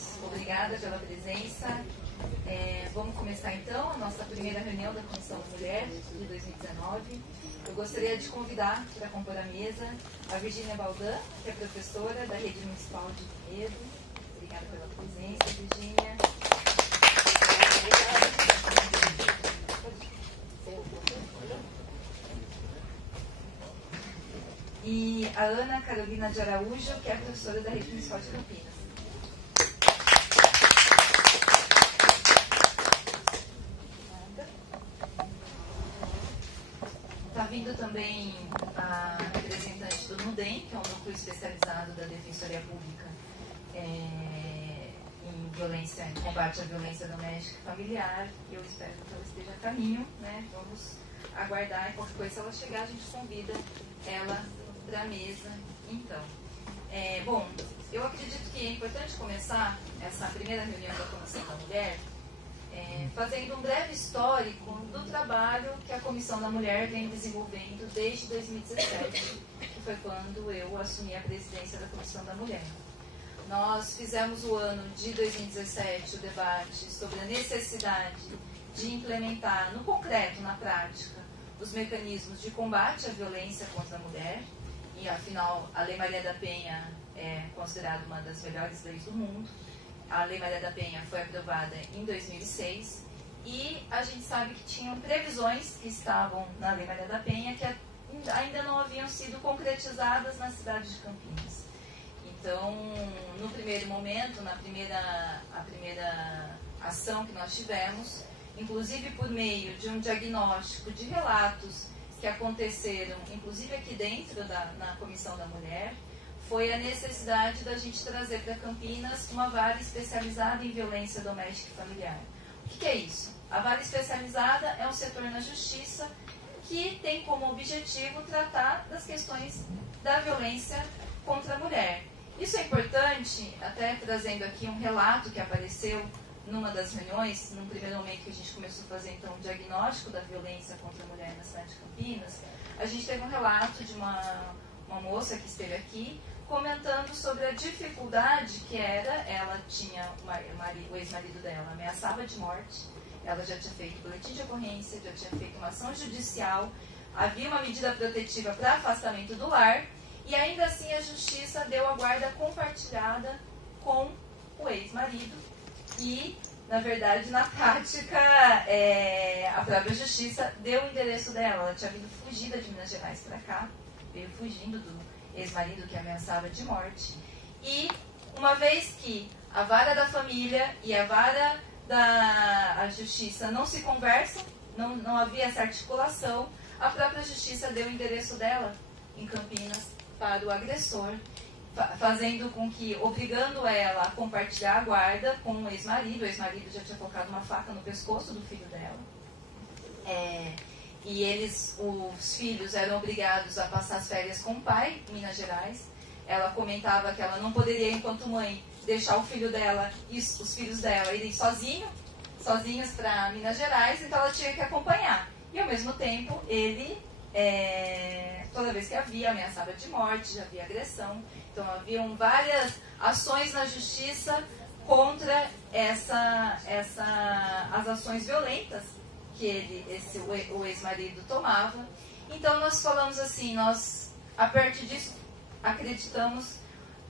todos, obrigada pela presença. Vamos começar então a nossa primeira reunião da Comissão da Mulher de 2019. Eu gostaria de convidar para compor a mesa a Virgínia Baldan, que é professora da Rede Municipal de Vinhedo. Obrigada pela presença, Virgínia. E a Ana Carolina de Araújo, que é professora da Rede Municipal de Campinas. Está vindo também a representante do NUDEM, que é um núcleo especializado da Defensoria Pública em combate à violência doméstica e familiar. E eu espero que ela esteja a caminho, né? Vamos aguardar, e qualquer coisa, se ela chegar, a gente convida ela para a mesa. Então, bom, eu acredito que é importante começar essa primeira reunião da Comissão da Mulher fazendo um breve histórico do trabalho que a Comissão da Mulher vem desenvolvendo desde 2017, que foi quando eu assumi a presidência da Comissão da Mulher. Nós fizemos o ano de 2017 o debate sobre a necessidade de implementar no concreto, na prática, os mecanismos de combate à violência contra a mulher. E, afinal, a Lei Maria da Penha é considerada uma das melhores leis do mundo. A Lei Maria da Penha foi aprovada em 2006 e a gente sabe que tinham previsões que estavam na Lei Maria da Penha que ainda não haviam sido concretizadas na cidade de Campinas. Então, no primeiro momento, a primeira ação que nós tivemos, inclusive por meio de um diagnóstico de relatos que aconteceram, inclusive aqui dentro na Comissão da Mulher, foi a necessidade da gente trazer para Campinas uma vara especializada em violência doméstica e familiar. O que é isso? A vara especializada é um setor na Justiça que tem como objetivo tratar das questões da violência contra a mulher. Isso é importante, até trazendo aqui um relato que apareceu numa das reuniões, num primeiro momento que a gente começou a fazer então um diagnóstico da violência contra a mulher na cidade de Campinas. A gente teve um relato de uma moça que esteve aqui comentando sobre a dificuldade que era, ela tinha o ex-marido dela ameaçava de morte, ela já tinha feito boletim de ocorrência, já tinha feito uma ação judicial, havia uma medida protetiva para afastamento do lar, e ainda assim a Justiça deu a guarda compartilhada com o ex-marido. E, na verdade, na prática, a própria Justiça deu o endereço dela. Ela tinha vindo fugida de Minas Gerais para cá, veio fugindo do ex-marido que ameaçava de morte. E, uma vez que a vara da família e a vara da Justiça não se conversam, não havia essa articulação, a própria Justiça deu o endereço dela em Campinas para o agressor, fazendo com que, obrigando ela a compartilhar a guarda com o ex-marido já tinha colocado uma faca no pescoço do filho dela. E os filhos eram obrigados a passar as férias com o pai em Minas Gerais. Ela comentava que ela não poderia, enquanto mãe, deixar o filho dela e os filhos dela irem sozinhos para Minas Gerais, então ela tinha que acompanhar. E, ao mesmo tempo, ele, toda vez que havia, ameaçava de morte, já havia agressão. Então, haviam várias ações na Justiça contra as ações violentas que o ex-marido tomava. Então, nós falamos assim, a partir disso, acreditamos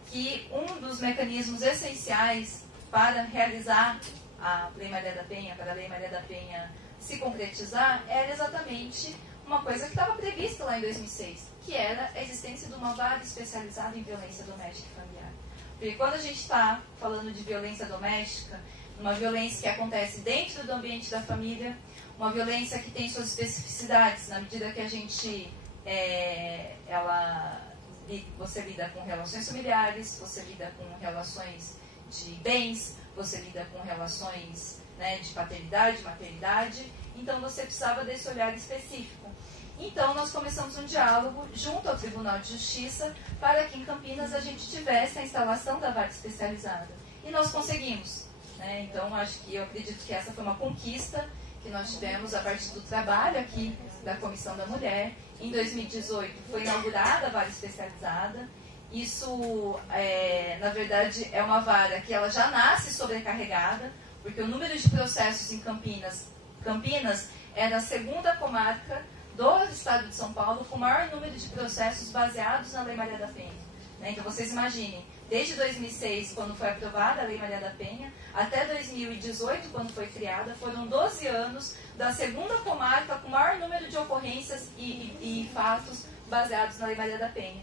que um dos mecanismos essenciais para realizar a Lei Maria da Penha, para a Lei Maria da Penha se concretizar, era exatamente uma coisa que estava prevista lá em 2006, que era a existência de uma vara especializada em violência doméstica e familiar. Porque quando a gente está falando de violência doméstica, uma violência que acontece dentro do ambiente da família, uma violência que tem suas especificidades, na medida que a gente, você lida com relações familiares, você lida com relações de bens, você lida com relações, né, de paternidade, maternidade, então você precisava desse olhar específico. Então nós começamos um diálogo junto ao Tribunal de Justiça para que em Campinas a gente tivesse a instalação da vara especializada. E nós conseguimos. Né? Então eu acredito que essa foi uma conquista que nós tivemos a partir do trabalho aqui da Comissão da Mulher. Em 2018 foi inaugurada a vara especializada Isso, na verdade, é uma vara que ela já nasce sobrecarregada, porque o número de processos em Campinas é a segunda comarca do estado de São Paulo com o maior número de processos baseados na Lei Maria da Penha. Né? Então, vocês imaginem, desde 2006, quando foi aprovada a Lei Maria da Penha, até 2018, quando foi criada, foram 12 anos da segunda comarca com o maior número de ocorrências e fatos baseados na Lei Maria da Penha.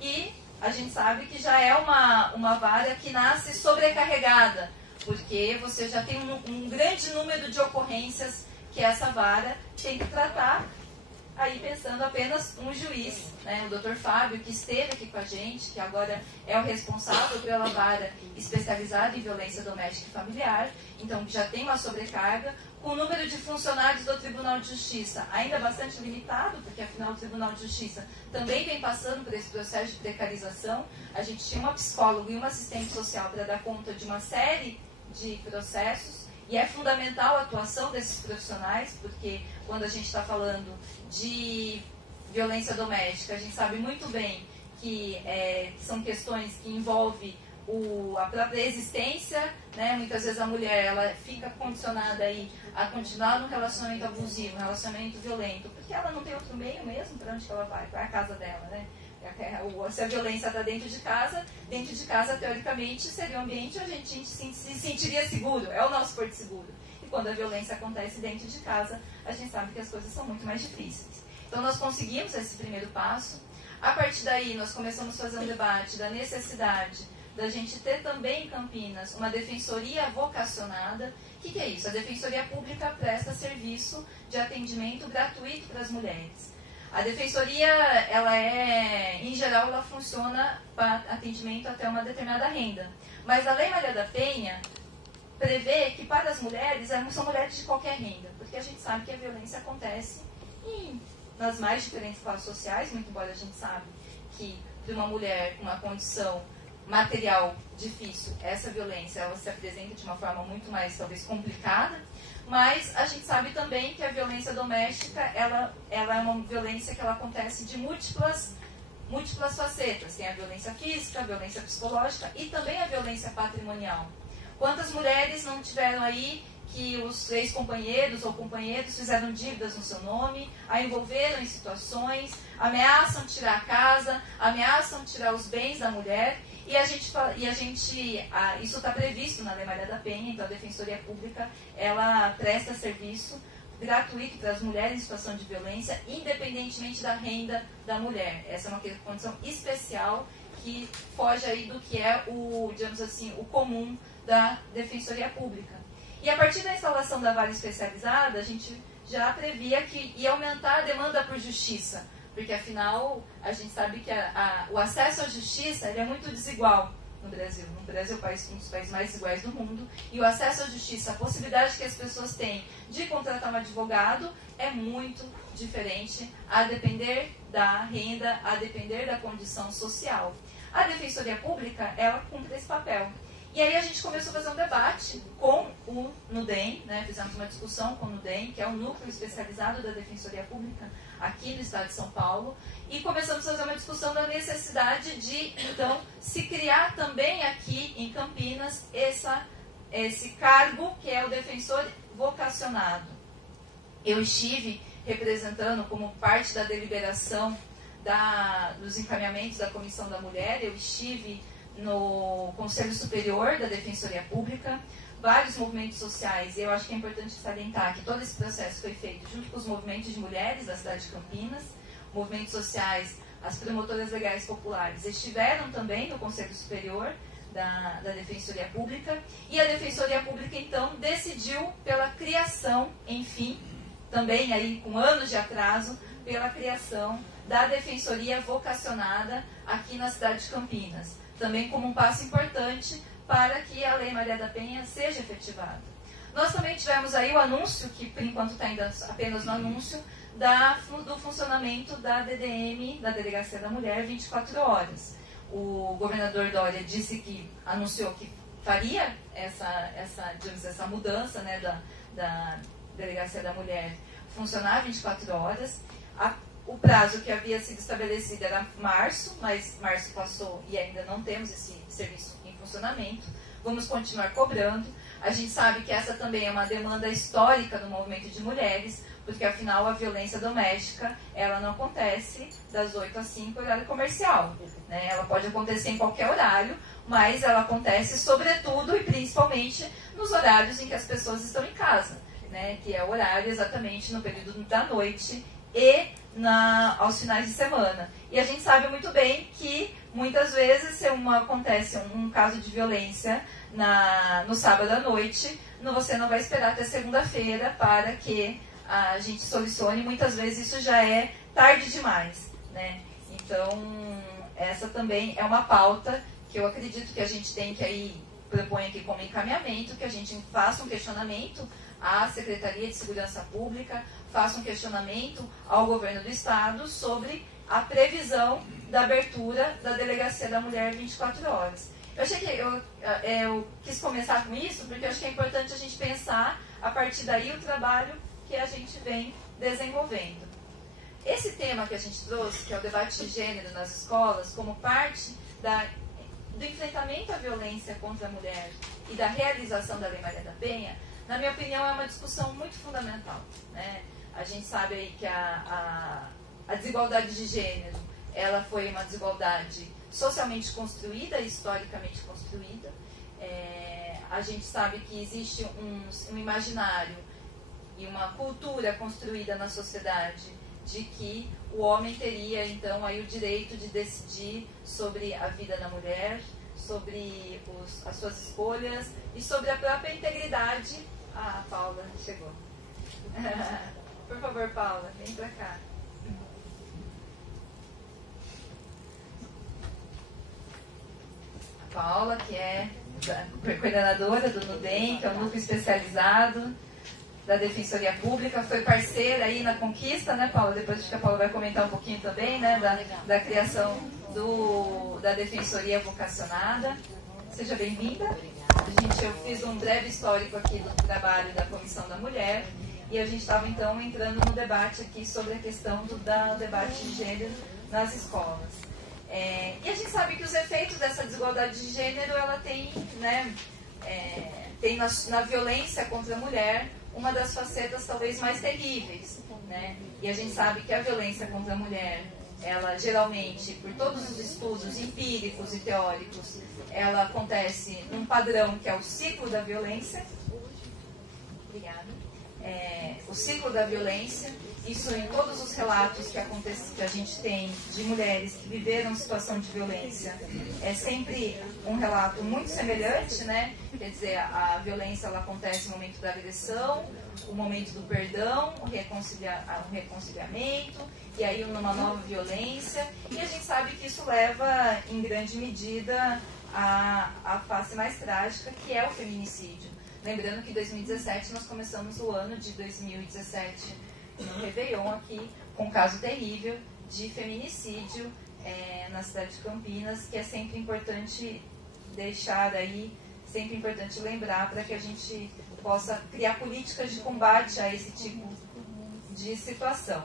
E a gente sabe que já é uma vara que nasce sobrecarregada, porque você já tem um grande número de ocorrências que essa vara tem que tratar, aí pensando apenas um juiz, né, o Dr. Fábio, que esteve aqui com a gente, que agora é o responsável pela vara especializada em violência doméstica e familiar, então já tem uma sobrecarga, com o número de funcionários do Tribunal de Justiça ainda bastante limitado, porque afinal o Tribunal de Justiça também vem passando por esse processo de precarização. A gente tinha uma psicóloga e uma assistente social para dar conta de uma série de processos, e é fundamental a atuação desses profissionais, porque quando a gente está falando de violência doméstica, a gente sabe muito bem que são questões que envolvem a própria existência, né? Muitas vezes a mulher ela fica condicionada aí a continuar no relacionamento abusivo, no relacionamento violento, porque ela não tem outro meio mesmo para onde ela vai, para a casa dela, né? Se a violência está dentro de casa, teoricamente, seria um ambiente onde a gente se sentiria seguro, é o nosso porto seguro. E quando a violência acontece dentro de casa, a gente sabe que as coisas são muito mais difíceis. Então, nós conseguimos esse primeiro passo. A partir daí, nós começamos a fazer um debate da necessidade da gente ter também em Campinas uma defensoria vocacionada. O que é isso? A Defensoria Pública presta serviço de atendimento gratuito para as mulheres. A defensoria, em geral, ela funciona para atendimento até uma determinada renda. Mas a Lei Maria da Penha prevê que para as mulheres, são mulheres de qualquer renda, porque a gente sabe que a violência acontece nas mais diferentes classes sociais, muito embora a gente sabe que de uma mulher com uma condição material difícil, essa violência ela se apresenta de uma forma muito mais, talvez, complicada, mas a gente sabe também que a violência doméstica, ela é uma violência que ela acontece de múltiplas facetas. Tem a violência física, a violência psicológica e também a violência patrimonial. Quantas mulheres não tiveram aí que os ex-companheiros ou companheiros fizeram dívidas no seu nome, a envolveram em situações, ameaçam tirar a casa, ameaçam tirar os bens da mulher, isso está previsto na Lei Maria da Penha, então a Defensoria Pública, ela presta serviço gratuito para as mulheres em situação de violência, independentemente da renda da mulher. Essa é uma condição especial que foge aí do que é digamos assim, o comum da Defensoria Pública. E a partir da instalação da vara especializada, a gente já previa que ia aumentar a demanda por justiça, porque afinal a gente sabe que o acesso à justiça ele é muito desigual no Brasil. No Brasil é um dos países mais desiguais do mundo, e o acesso à justiça, a possibilidade que as pessoas têm de contratar um advogado é muito diferente, a depender da renda, a depender da condição social. A Defensoria Pública, ela cumpre esse papel. E aí a gente começou a fazer um debate com o NUDEM, né? Fizemos uma discussão com o NUDEM, que é o núcleo especializado da Defensoria Pública aqui no estado de São Paulo, e começamos a fazer uma discussão da necessidade de, então, se criar também aqui em Campinas esse cargo que é o defensor vocacionado. Eu estive representando como parte da deliberação dos encaminhamentos da Comissão da Mulher, eu estive no Conselho Superior da Defensoria Pública, vários movimentos sociais, e eu acho que é importante salientar que todo esse processo foi feito junto com os movimentos de mulheres da cidade de Campinas, movimentos sociais, as promotoras legais populares estiveram também no Conselho Superior da Defensoria Pública, e a Defensoria Pública então decidiu pela criação, enfim, também aí com anos de atraso, pela criação da Defensoria Vocacionada aqui na cidade de Campinas, também como um passo importante para que a Lei Maria da Penha seja efetivada. Nós também tivemos aí o anúncio, que por enquanto está ainda apenas no anúncio, do funcionamento da DDM, da Delegacia da Mulher, 24 horas. O governador Dória anunciou que faria essa mudança, né, da Delegacia da Mulher funcionar 24 horas. O prazo que havia sido estabelecido era março, mas março passou e ainda não temos esse serviço em funcionamento. Vamos continuar cobrando. A gente sabe que essa também é uma demanda histórica do movimento de mulheres, porque afinal a violência doméstica, ela não acontece das 8 às 5, horário comercial, né? Ela pode acontecer em qualquer horário, mas ela acontece sobretudo e principalmente nos horários em que as pessoas estão em casa, né? Que é o horário exatamente no período da noite e aos finais de semana. E a gente sabe muito bem que muitas vezes se acontece um caso de violência no sábado à noite, você não vai esperar até segunda-feira para que a gente solucione. Muitas vezes isso já é tarde demais, né? Então, essa também é uma pauta que eu acredito que a gente tem que aí, propõe aqui como encaminhamento, que a gente faça um questionamento à Secretaria de Segurança Pública, faça um questionamento ao governo do Estado sobre a previsão da abertura da Delegacia da Mulher 24 horas. Eu achei que eu quis começar com isso, porque eu acho que é importante a gente pensar, a partir daí, o trabalho que a gente vem desenvolvendo. Esse tema que a gente trouxe, que é o debate de gênero nas escolas, como parte do enfrentamento à violência contra a mulher e da realização da Lei Maria da Penha, na minha opinião, é uma discussão muito fundamental, né? A gente sabe aí que a desigualdade de gênero, ela foi uma desigualdade socialmente construída, historicamente construída. A gente sabe que existe um imaginário e uma cultura construída na sociedade de que o homem teria, então, aí o direito de decidir sobre a vida da mulher, sobre as suas escolhas e sobre a própria integridade. Ah, a Paula chegou. Por favor, Paula, vem pra cá. A Paula, que é coordenadora do NUDEM, que é um núcleo especializado da Defensoria Pública, foi parceira aí na conquista, né, Paula? Depois acho que a Paula vai comentar um pouquinho também, né, da criação da Defensoria Vocacionada. Seja bem-vinda. Eu fiz um breve histórico aqui do trabalho da Comissão da Mulher e a gente estava então entrando no debate aqui sobre a questão do debate de gênero nas escolas. E a gente sabe que os efeitos dessa desigualdade de gênero, ela tem, né, tem na violência contra a mulher uma das facetas talvez mais terríveis, né? E a gente sabe que a violência contra a mulher, ela geralmente, por todos os estudos empíricos e teóricos, ela acontece num padrão que é o ciclo da violência. Obrigada. O ciclo da violência, isso em todos os relatos que a gente tem de mulheres que viveram situação de violência, é sempre um relato muito semelhante, né? Quer dizer, a violência ela acontece no momento da agressão, o momento do perdão, o reconciliamento, e aí numa nova violência, e a gente sabe que isso leva, em grande medida, à face mais trágica, que é o feminicídio. Lembrando que em 2017 nós começamos o ano de 2017 no Réveillon aqui, com um caso terrível de feminicídio na cidade de Campinas, que é sempre importante deixar aí, sempre importante lembrar para que a gente possa criar políticas de combate a esse tipo de situação.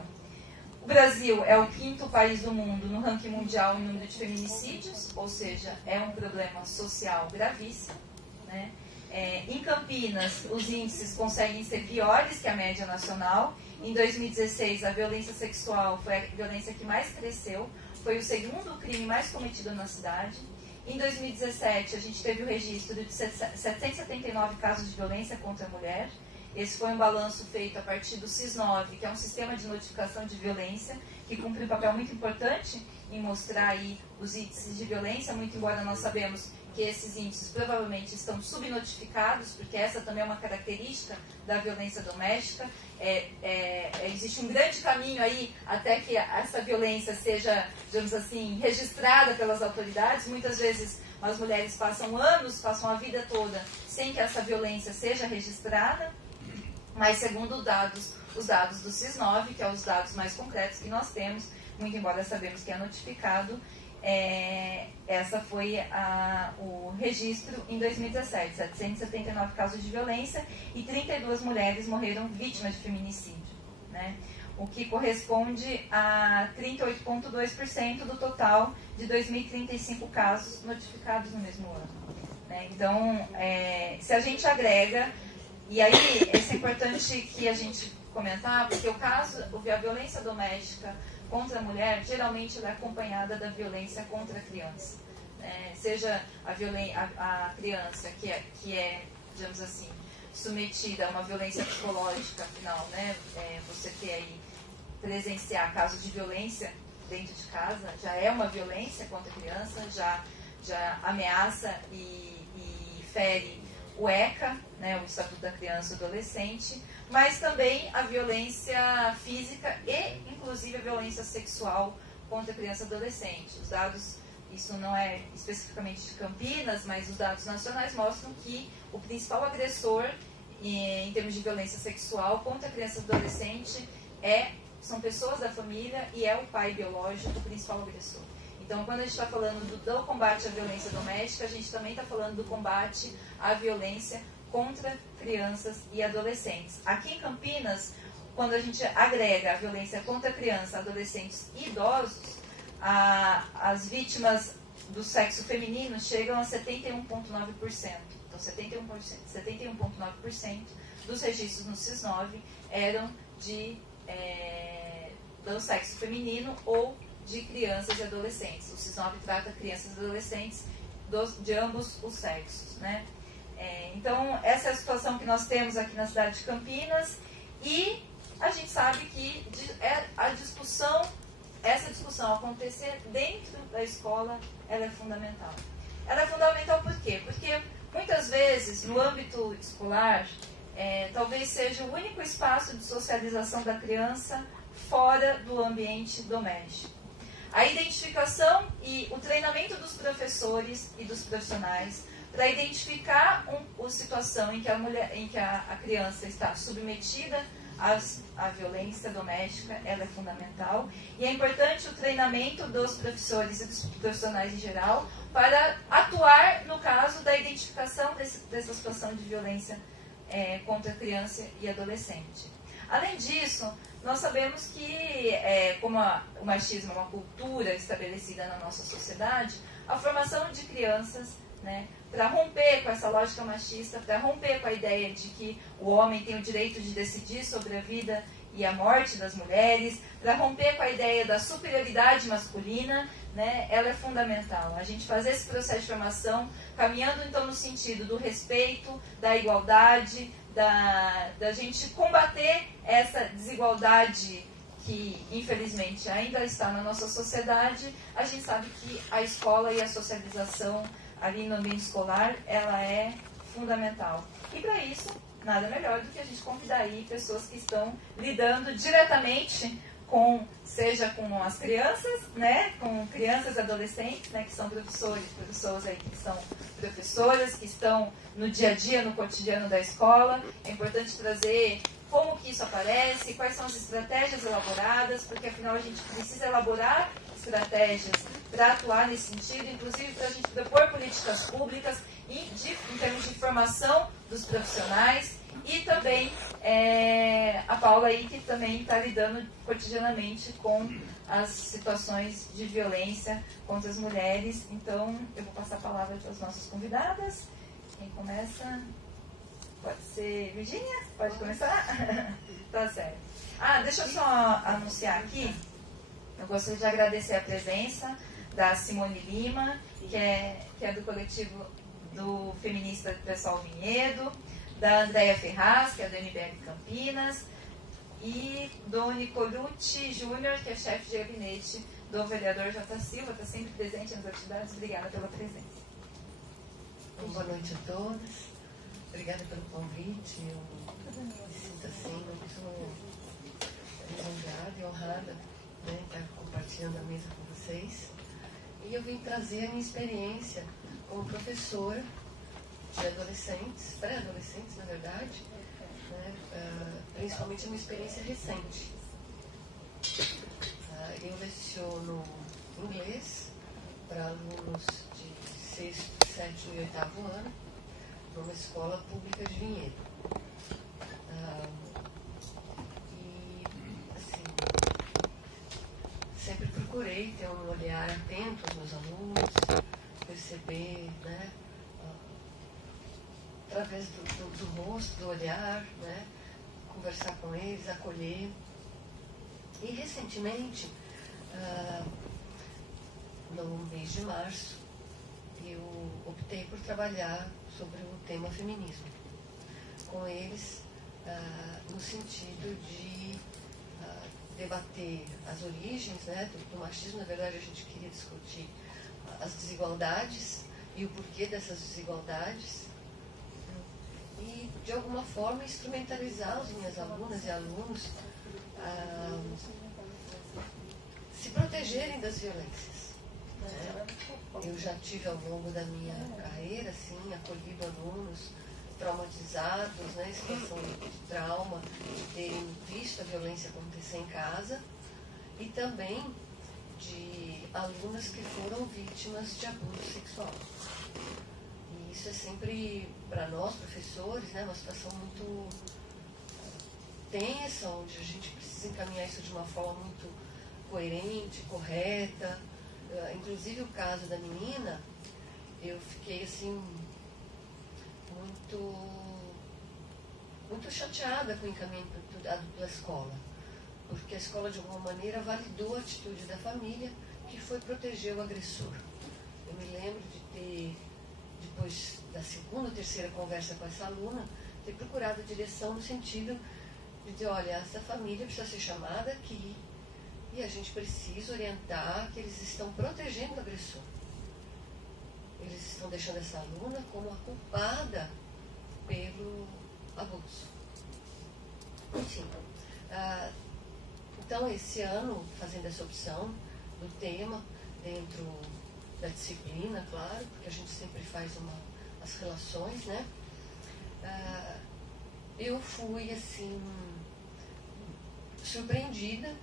O Brasil é o 5º país do mundo no ranking mundial em número de feminicídios, ou seja, é um problema social gravíssimo, né? Em Campinas, os índices conseguem ser piores que a média nacional. Em 2016, a violência sexual foi a violência que mais cresceu, foi o 2º crime mais cometido na cidade. Em 2017, a gente teve o registro de 779 casos de violência contra a mulher. Esse foi um balanço feito a partir do SIS-9, que é um sistema de notificação de violência, que cumpre um papel muito importante em mostrar aí os índices de violência, muito embora nós sabemos que esses índices provavelmente estão subnotificados, porque essa também é uma característica da violência doméstica. Existe um grande caminho aí até que essa violência seja, digamos assim, registrada pelas autoridades. Muitas vezes as mulheres passam anos, passam a vida toda sem que essa violência seja registrada, mas segundo os dados do SIS-9, que são os dados mais concretos que nós temos, muito embora sabemos que é notificado, essa foi o registro em 2017, 779 casos de violência e 32 mulheres morreram vítimas de feminicídio, né? o que corresponde a 38,2% do total de 2.035 casos notificados no mesmo ano. Né? Então, se a gente agrega, e aí isso é importante que a gente comentar, porque a violência doméstica contra a mulher, geralmente ela é acompanhada da violência contra a criança. Seja a criança que é, digamos assim, submetida a uma violência psicológica, afinal, né? Você ter aí, presenciar casos de violência dentro de casa, já é uma violência contra a criança, já ameaça e fere o ECA, né, o Estatuto da Criança e do Adolescente, mas também a violência física e, inclusive, a violência sexual contra a criança e adolescente. Os dados, isso não é especificamente de Campinas, mas os dados nacionais mostram que o principal agressor em termos de violência sexual contra a criança e adolescente são pessoas da família e é o pai biológico o principal agressor. Então, quando a gente está falando do combate à violência doméstica, a gente também está falando do combate à violência contra crianças e adolescentes. Aqui em Campinas, quando a gente agrega a violência contra crianças, adolescentes e idosos, as vítimas do sexo feminino chegam a 71,9%. Então, 71,9% dos registros no SIS-9 eram do sexo feminino ou de crianças e adolescentes. O SIS-9 trata crianças e adolescentes de ambos os sexos, né? Então, essa é a situação que nós temos aqui na cidade de Campinas, e a gente sabe que essa discussão acontecer dentro da escola, ela é fundamental. Ela é fundamental por quê? Porque muitas vezes, no âmbito escolar, talvez seja o único espaço de socialização da criança fora do ambiente doméstico. A identificação e o treinamento dos professores e dos profissionais para identificar a situação em que a criança está submetida à violência doméstica, ela é fundamental. E é importante o treinamento dos professores e dos profissionais em geral para atuar no caso da identificação dessa situação de violência contra a criança e adolescente. Além disso, nós sabemos que, como o machismo é uma cultura estabelecida na nossa sociedade, a formação de crianças, né, para romper com essa lógica machista, para romper com a ideia de que o homem tem o direito de decidir sobre a vida e a morte das mulheres, para romper com a ideia da superioridade masculina, né, ela é fundamental. A gente fazer esse processo de formação caminhando então no sentido do respeito, da igualdade, da gente combater essa desigualdade que, infelizmente, ainda está na nossa sociedade. A gente sabe que a escola e a socialização ali no ambiente escolar, ela é fundamental. E para isso, nada melhor do que a gente convidar aí pessoas que estão lidando diretamente seja com as crianças, né, com crianças e adolescentes, né, que são pessoas aí que são professoras, que estão no dia a dia, no cotidiano da escola. É importante trazer como que isso aparece, quais são as estratégias elaboradas, porque afinal a gente precisa elaborar estratégias para atuar nesse sentido, inclusive para a gente propor políticas públicas em termos de formação dos profissionais. E também a Paula aí, que também está lidando cotidianamente com as situações de violência contra as mulheres. Então, eu vou passar a palavra para as nossas convidadas. Quem começa? Pode ser Virgínia? Pode começar? Tá certo. Deixa eu só anunciar aqui. Eu gostaria de agradecer a presença da Simone Lima, que é do coletivo do feminista Pessoal Vinhedo, da Andréia Ferraz, que é do MBL Campinas, e do Nicolucci Júnior, que é chefe de gabinete do vereador J. Silva, está sempre presente nas atividades. Obrigada pela presença. Boa noite a todos. Obrigada pelo convite. Eu me sinto assim, uma pessoa lisonjeada e honrada, né, estar compartilhando a mesa com vocês. E eu vim trazer a minha experiência como professora de adolescentes, pré-adolescentes, na verdade, né, principalmente uma experiência recente. Eu leciono inglês para alunos de 6º, 7º e 8º ano, numa escola pública de Vinhedo. E, assim, procurei ter um olhar atento aos meus alunos, perceber, né, através do rosto, do olhar, né, conversar com eles, acolher. E recentemente, no mês de março, eu optei por trabalhar sobre o tema feminismo com eles, no sentido de debater as origens, né, do machismo. Na verdade, a gente queria discutir as desigualdades e o porquê dessas desigualdades e, de alguma forma, instrumentalizar as minhas alunas e alunos se protegerem das violências, né? Eu já tive, ao longo da minha carreira, assim, acolhido alunos traumatizados, né, em situação de trauma, de terem visto a violência acontecer em casa, e também de alunas que foram vítimas de abuso sexual. E isso é sempre, para nós, professores, né, uma situação muito tensa, onde a gente precisa encaminhar isso de uma forma muito coerente, correta. Inclusive, o caso da menina, eu fiquei, assim, muito chateada com o encaminhamento da escola, porque a escola, de alguma maneira, validou a atitude da família, que foi proteger o agressor. Eu me lembro de ter, depois da segunda ou terceira conversa com essa aluna, ter procurado a direção no sentido de dizer, olha, essa família precisa ser chamada aqui e a gente precisa orientar que eles estão protegendo o agressor. Eles estão deixando essa aluna como a culpada pelo abuso. Enfim, então, esse ano, fazendo essa opção do tema, dentro da disciplina, claro, porque a gente sempre faz as relações, né? Eu fui, assim, surpreendida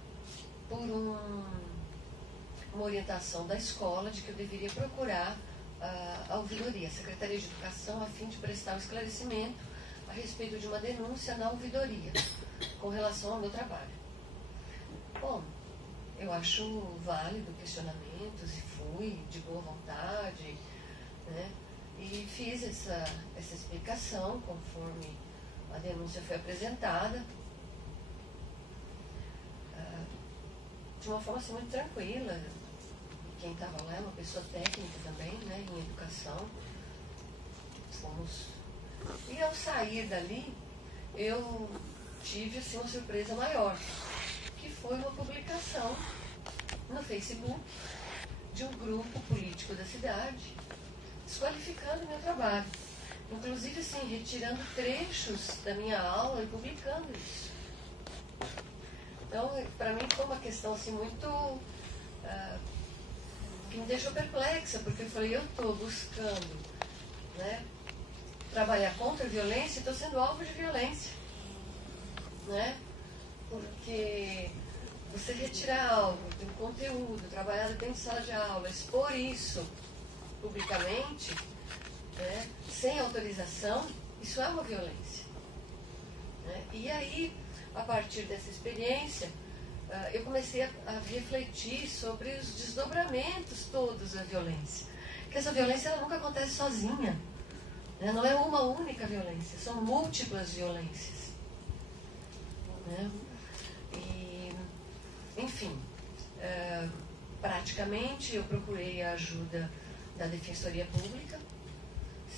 por uma orientação da escola de que eu deveria procurar a ouvidoria, a Secretaria de Educação, a fim de prestar um esclarecimento a respeito de uma denúncia na ouvidoria com relação ao meu trabalho. Bom, eu acho válido questionamentos e fui de boa vontade, né? E fiz essa explicação conforme a denúncia foi apresentada, de uma forma assim, muito tranquila. Quem estava lá é uma pessoa técnica também, né, em educação. E ao sair dali, eu tive assim, uma surpresa maior, que foi uma publicação no Facebook de um grupo político da cidade desqualificando o meu trabalho, inclusive assim, retirando trechos da minha aula e publicando isso. Então, para mim foi uma questão assim, muito que me deixou perplexa, porque eu falei, eu estou buscando, né, trabalhar contra a violência e estou sendo alvo de violência, né? Porque você retirar algo de um conteúdo trabalhado dentro de sala de aula, expor isso publicamente, né, sem autorização, isso é uma violência, né? E aí, a partir dessa experiência, eu comecei a refletir sobre os desdobramentos todos da violência. Porque essa violência ela nunca acontece sozinha, né? Não é uma única violência, são múltiplas violências, né? E, enfim, praticamente eu procurei a ajuda da Defensoria Pública,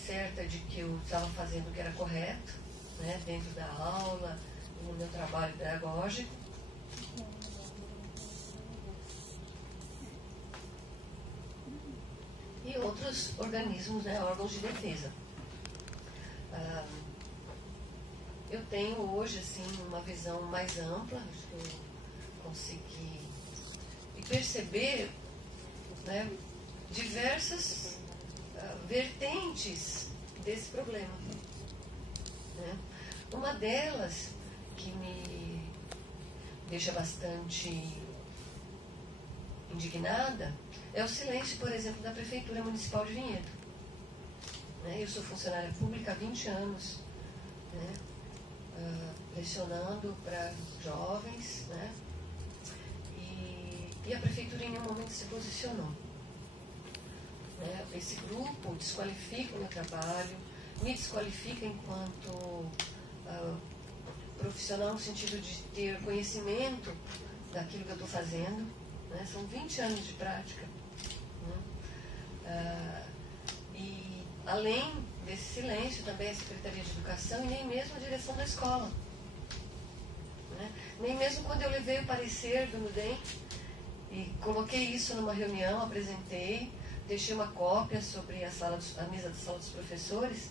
certa de que eu estava fazendo o que era correto, né, dentro da aula, no meu trabalho pedagógico. E outros organismos, né, órgãos de defesa. Eu tenho hoje assim, uma visão mais ampla, acho que eu consegui perceber, né, diversas vertentes desse problema, né? Uma delas que me deixa bastante indignada é o silêncio, por exemplo, da Prefeitura Municipal de Vinhedo, né? Eu sou funcionária pública há 20 anos, né? Lecionando para jovens, né? E E a prefeitura em nenhum momento se posicionou. Esse grupo desqualifica o meu trabalho, me desqualifica enquanto profissional no sentido de ter conhecimento daquilo que eu estou fazendo. São 20 anos de prática. E além desse silêncio, também a Secretaria de Educação e nem mesmo a direção da escola. Nem mesmo quando eu levei o parecer do NUDEM e coloquei isso numa reunião, apresentei, deixei uma cópia sobre a mesa da sala dos professores,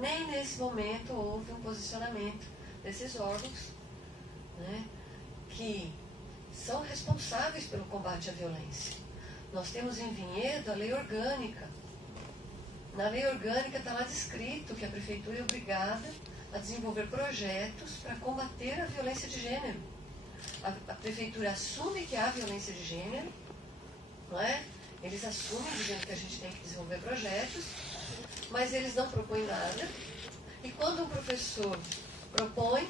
nem nesse momento houve um posicionamento desses órgãos, que são responsáveis pelo combate à violência. Nós temos em Vinhedo a lei orgânica. Na lei orgânica está lá descrito que a prefeitura é obrigada a desenvolver projetos para combater a violência de gênero. A prefeitura assume que há violência de gênero, não é? Eles assumem dizendo que a gente tem que desenvolver projetos, mas eles não propõem nada. E quando um professor propõe,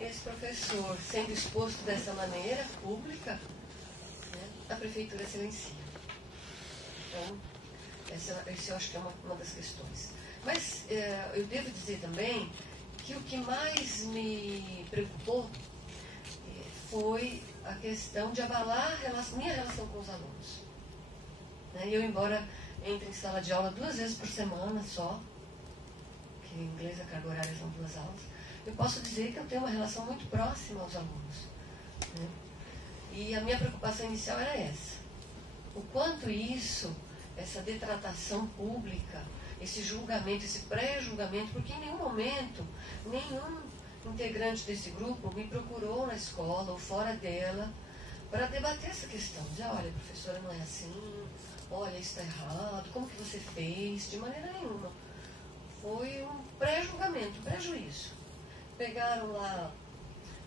esse professor, sendo exposto dessa maneira, pública, a prefeitura silencia. Então, essa eu acho que é uma das questões. Mas eu devo dizer também que o que mais me preocupou foi a questão de abalar minha relação com os alunos. Eu, embora entre em sala de aula 2 vezes por semana só, que em inglês a carga horária são 2 aulas, eu posso dizer que eu tenho uma relação muito próxima aos alunos. E a minha preocupação inicial era essa. O quanto isso, essa detratação pública, esse julgamento, esse pré-julgamento, porque em nenhum momento, nenhum integrante desse grupo me procurou na escola ou fora dela para debater essa questão. Dizer, olha, professora, não é assim, olha, isso está errado, como que você fez? De maneira nenhuma. Foi um pré-julgamento, um pré-juízo. Pegaram lá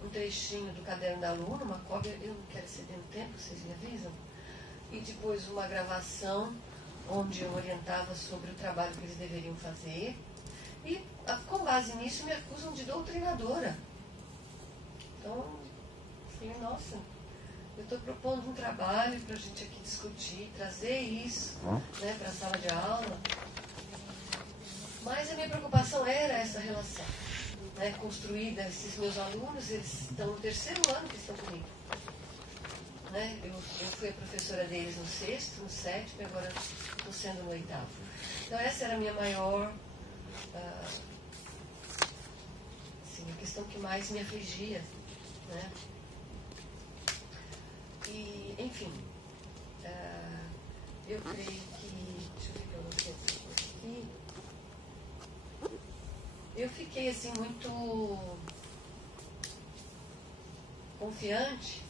um trechinho do caderno da aluna, uma cópia, eu não quero exceder o tempo, vocês me avisam, e depois uma gravação onde eu orientava sobre o trabalho que eles deveriam fazer, e com base nisso me acusam de doutrinadora. Então, falei, nossa, eu estou propondo um trabalho para a gente aqui discutir, trazer isso para a sala de aula, mas a minha preocupação era essa relação. Construída, esses meus alunos, eles estão no 3º ano que estão comigo. Eu fui a professora deles no 6º, no 7º, e agora estou sendo no 8º. Então essa era a minha maior, a questão que mais me afligia. E, enfim, eu creio que, deixa eu ver para vocês aqui. Eu fiquei assim muito confiante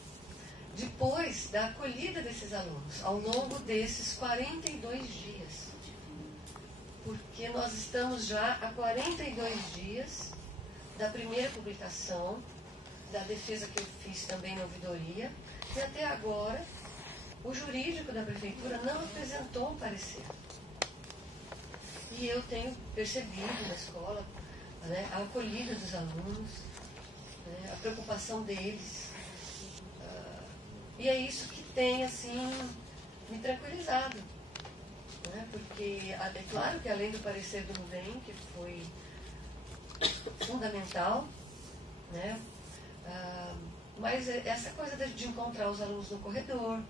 depois da acolhida desses alunos, ao longo desses 42 dias. Porque nós estamos já há 42 dias da primeira publicação, da defesa que eu fiz também na ouvidoria, e até agora o jurídico da prefeitura não apresentou um parecer. E eu tenho percebido na escola a acolhida dos alunos, a preocupação deles. E é isso que tem, assim, me tranquilizado. Porque é claro que além do parecer do NUDEM, que foi fundamental, mas essa coisa de encontrar os alunos no corredor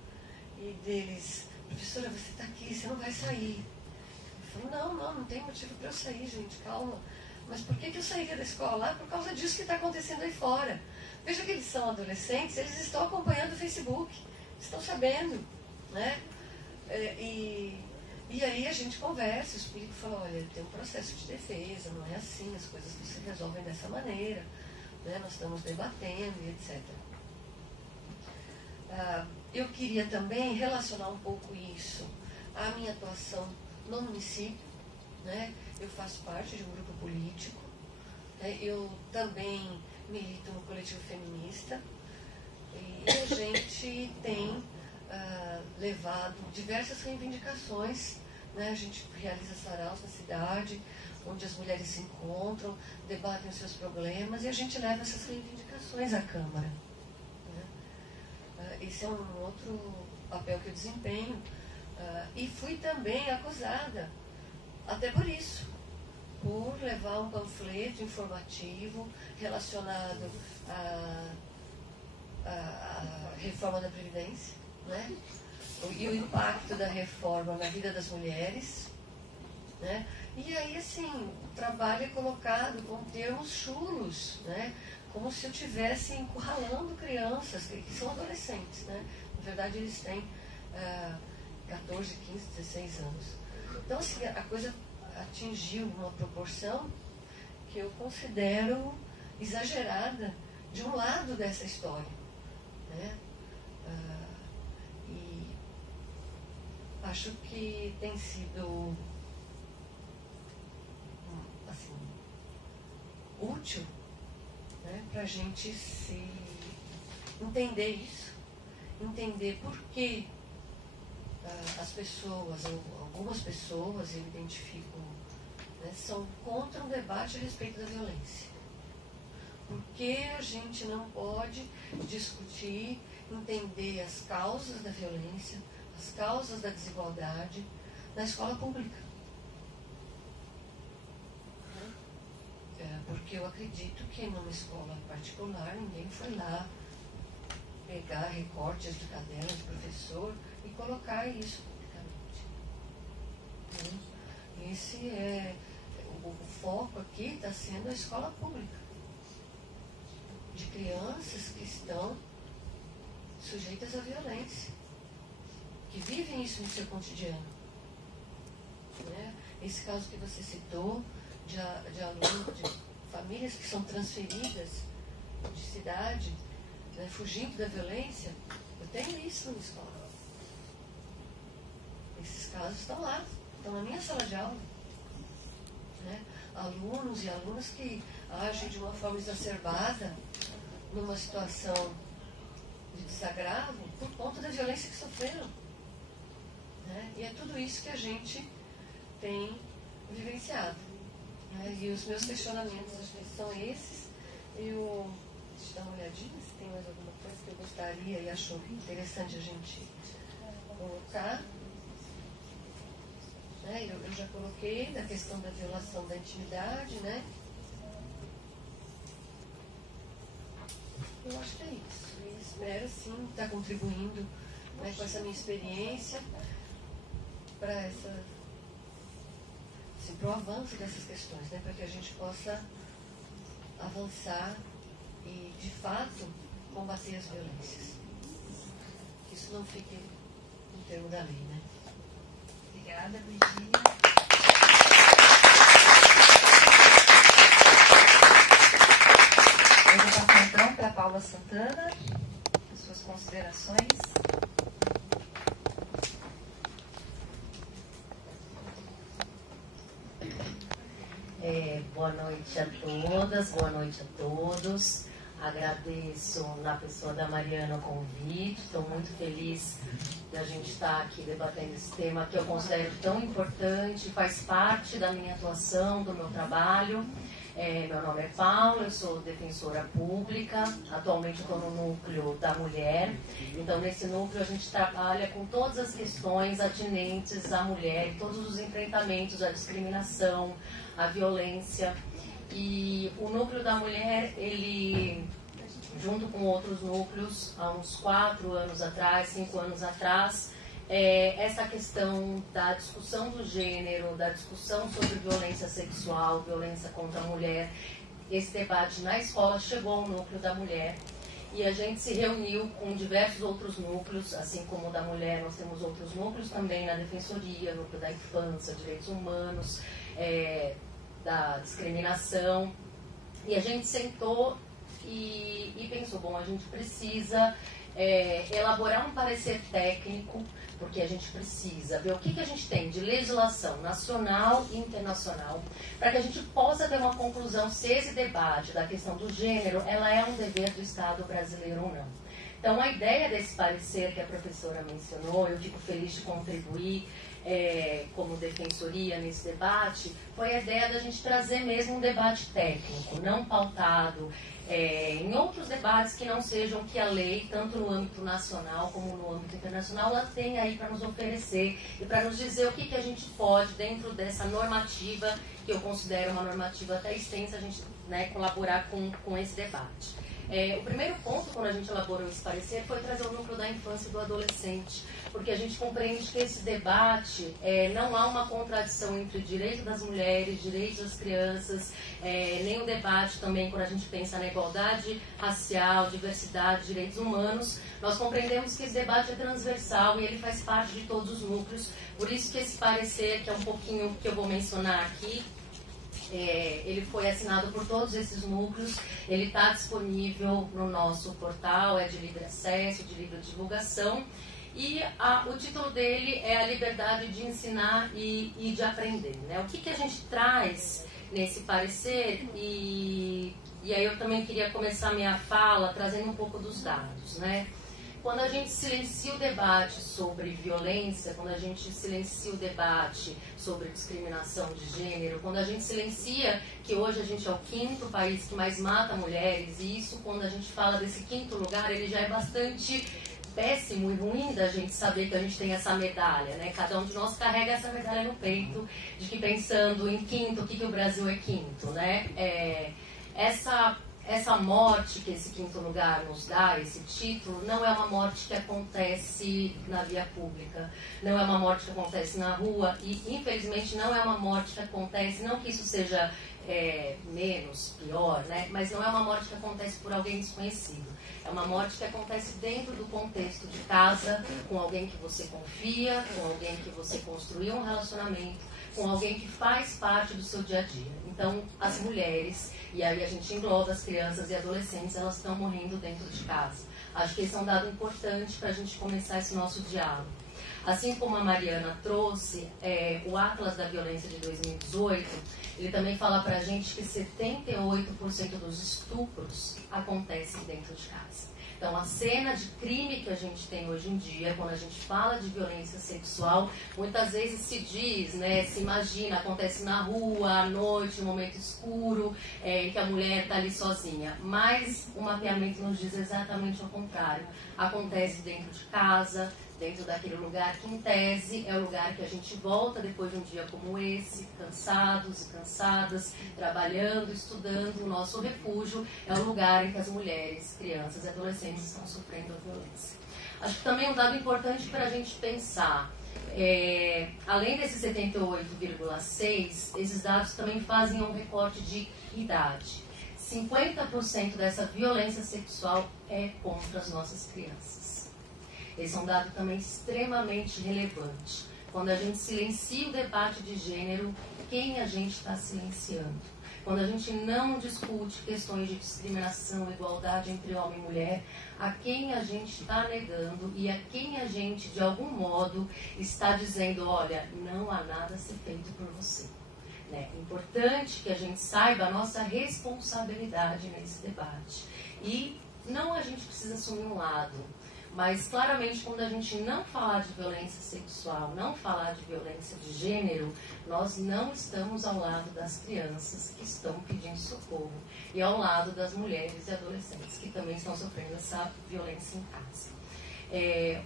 e deles, professora, você está aqui, você não vai sair. Eu falo, não tem motivo para eu sair, gente, calma. Mas por que eu sairia da escola? Por causa disso que está acontecendo aí fora. Veja que eles são adolescentes, eles estão acompanhando o Facebook, estão sabendo, E aí a gente conversa, o espírito fala, olha, tem um processo de defesa, não é assim, as coisas não se resolvem dessa maneira, nós estamos debatendo e etc. Eu queria também relacionar um pouco isso à minha atuação no município. Eu faço parte de um grupo político, eu também milito no coletivo feminista, e a gente tem levado diversas reivindicações, a gente realiza saraus na cidade, onde as mulheres se encontram, debatem os seus problemas, e a gente leva essas reivindicações à Câmara. Esse é um outro papel que eu desempenho. E fui também acusada, até por isso, por levar um panfleto informativo relacionado à reforma da Previdência, né? E o impacto da reforma na vida das mulheres, né? E aí, assim, o trabalho é colocado com termos chulos, né? Como se eu estivesse encurralando crianças, que são adolescentes, né? Na verdade, eles têm 14, 15, 16 anos. Então, assim, a coisa atingiu uma proporção que eu considero exagerada de um lado dessa história, né? E acho que tem sido assim, útil, né, para a gente se entender isso, entender por que as pessoas, ou algumas pessoas, eu identifico, né, são contra um debate a respeito da violência. Por que a gente não pode discutir, entender as causas da violência, as causas da desigualdade na escola pública? Porque eu acredito que numa escola particular ninguém foi lá pegar recortes de caderno de professor e colocar isso publicamente. Esse é o foco aqui, está sendo a escola pública, de crianças que estão sujeitas à violência, que vivem isso no seu cotidiano, né? Esse caso que você citou de alunos, de famílias que são transferidas de cidade, né, fugindo da violência, eu tenho isso na escola. Esses casos estão lá, estão na minha sala de aula, né? Alunos e alunas que agem de uma forma exacerbada numa situação de desagravo por conta da violência que sofreram, né? E é tudo isso que a gente tem vivenciado, né? E os meus questionamentos são esses. Deixa eu dar uma olhadinha se tem mais alguma coisa que eu gostaria e acho interessante a gente colocar, né? Eu já coloquei da questão da violação da intimidade, né? Eu acho que é isso. E espero sim estar contribuindo, né, com essa minha experiência para o avanço dessas questões, né, para que a gente possa avançar e, de fato, combater as violências. Que isso não fique no termo da lei, né? Obrigada, Virgínia. Eu vou passar então para a Paula Santana, suas considerações. Boa noite a todas, boa noite a todos. Agradeço na pessoa da Mariana o convite. Estou muito feliz de a gente estar aqui debatendo esse tema que eu considero tão importante, faz parte da minha atuação, do meu trabalho. Meu nome é Paula, eu sou defensora pública, atualmente estou no núcleo da mulher. Então, nesse núcleo a gente trabalha com todas as questões atinentes à mulher, todos os enfrentamentos à discriminação, à violência. E o núcleo da mulher, ele, junto com outros núcleos, há uns 4 anos atrás, 5 anos atrás, essa questão da discussão do gênero, da discussão sobre violência sexual, violência contra a mulher, esse debate na escola chegou ao núcleo da mulher e a gente se reuniu com diversos outros núcleos, assim como o da mulher, nós temos outros núcleos também na defensoria, núcleo da infância, direitos humanos, da discriminação, e a gente sentou e pensou, bom, a gente precisa elaborar um parecer técnico, porque a gente precisa ver o que a gente tem de legislação nacional e internacional, para que a gente possa ter uma conclusão se esse debate da questão do gênero, ela é um dever do Estado brasileiro ou não. Então, a ideia desse parecer que a professora mencionou, eu fico feliz de contribuir, como defensoria nesse debate, foi a ideia da gente trazer mesmo um debate técnico, não pautado em outros debates que não sejam que a lei, tanto no âmbito nacional como no âmbito internacional, ela tem aí para nos oferecer e para nos dizer o que a gente pode, dentro dessa normativa, que eu considero uma normativa até extensa, a gente, né, colaborar com esse debate. O primeiro ponto, quando a gente elaborou esse parecer, foi trazer o núcleo da infância e do adolescente, porque a gente compreende que esse debate, não há uma contradição entre direito das mulheres, direitos das crianças, nem o debate também, quando a gente pensa na igualdade racial, diversidade, direitos humanos. Nós compreendemos que esse debate é transversal e ele faz parte de todos os núcleos, por isso que esse parecer, que é um pouquinho que eu vou mencionar aqui, ele foi assinado por todos esses núcleos, ele está disponível no nosso portal, é de livre acesso, de livre divulgação, e o título dele é a liberdade de ensinar e de aprender, né? O que a gente traz nesse parecer, e aí eu também queria começar minha fala trazendo um pouco dos dados, né? Quando a gente silencia o debate sobre violência, quando a gente silencia o debate sobre discriminação de gênero, quando a gente silencia que hoje a gente é o 5º país que mais mata mulheres, e isso, quando a gente fala desse 5º lugar, ele já é bastante péssimo e ruim da gente saber que a gente tem essa medalha, né? Cada um de nós carrega essa medalha no peito, de que pensando em 5º, o que o Brasil é 5º, né? Essa morte que esse 5º lugar nos dá, esse título, não é uma morte que acontece na via pública, não é uma morte que acontece na rua e, infelizmente, não é uma morte que acontece, não que isso seja menos, pior, né? Mas não é uma morte que acontece por alguém desconhecido. É uma morte que acontece dentro do contexto de casa, com alguém que você confia, com alguém que você construiu um relacionamento, com alguém que faz parte do seu dia a dia. Então, as mulheres, e aí a gente engloba as crianças e adolescentes, elas estão morrendo dentro de casa. Acho que esse é um dado importante para a gente começar esse nosso diálogo. Assim como a Mariana trouxe, o Atlas da Violência de 2018, ele também fala para a gente que 78% dos estupros acontecem dentro de casa. Então, a cena de crime que a gente tem hoje em dia, quando a gente fala de violência sexual, muitas vezes se diz, né, se imagina, acontece na rua, à noite, no momento escuro, em que a mulher está ali sozinha. Mas o mapeamento nos diz exatamente o contrário. Acontece dentro de casa, dentro daquele lugar que, em tese, é o lugar que a gente volta depois de um dia como esse, cansados e cansadas, trabalhando, estudando. O nosso refúgio é o lugar em que as mulheres, crianças e adolescentes estão sofrendo a violência. Acho que também um dado importante para a gente pensar, além desses 78,6, esses dados também fazem um recorte de idade. 50% dessa violência sexual é contra as nossas crianças. Esse é um dado também extremamente relevante. Quando a gente silencia o debate de gênero, quem a gente está silenciando? Quando a gente não discute questões de discriminação, igualdade entre homem e mulher, a quem a gente está negando e a quem a gente, de algum modo, está dizendo, olha, não há nada a ser feito por você. É importante que a gente saiba a nossa responsabilidade nesse debate. E não a gente precisa assumir um lado, mas claramente quando a gente não falar de violência sexual, não falar de violência de gênero, nós não estamos ao lado das crianças que estão pedindo socorro e ao lado das mulheres e adolescentes que também estão sofrendo essa violência em casa.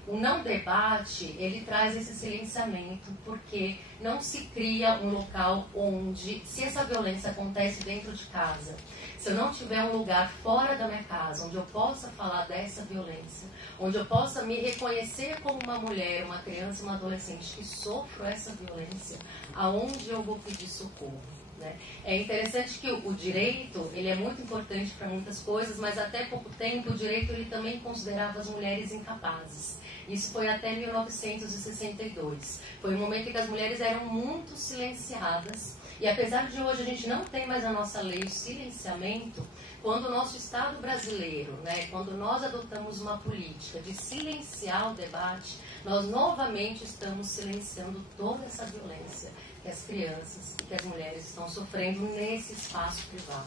O não debate, ele traz esse silenciamento, porque não se cria um local onde, se essa violência acontece dentro de casa, se eu não tiver um lugar fora da minha casa, onde eu possa falar dessa violência, onde eu possa me reconhecer como uma mulher, uma criança, uma adolescente que sofro essa violência, aonde eu vou pedir socorro? Né? É interessante que o direito, ele é muito importante para muitas coisas, mas até pouco tempo o direito ele também considerava as mulheres incapazes. Isso foi até 1962. Foi um momento em que as mulheres eram muito silenciadas E apesar de hoje a gente não ter mais a nossa lei, o silenciamento, quando o nosso Estado brasileiro, né, quando nós adotamos uma política de silenciar o debate, nós novamente estamos silenciando toda essa violência que as crianças e que as mulheres estão sofrendo nesse espaço privado.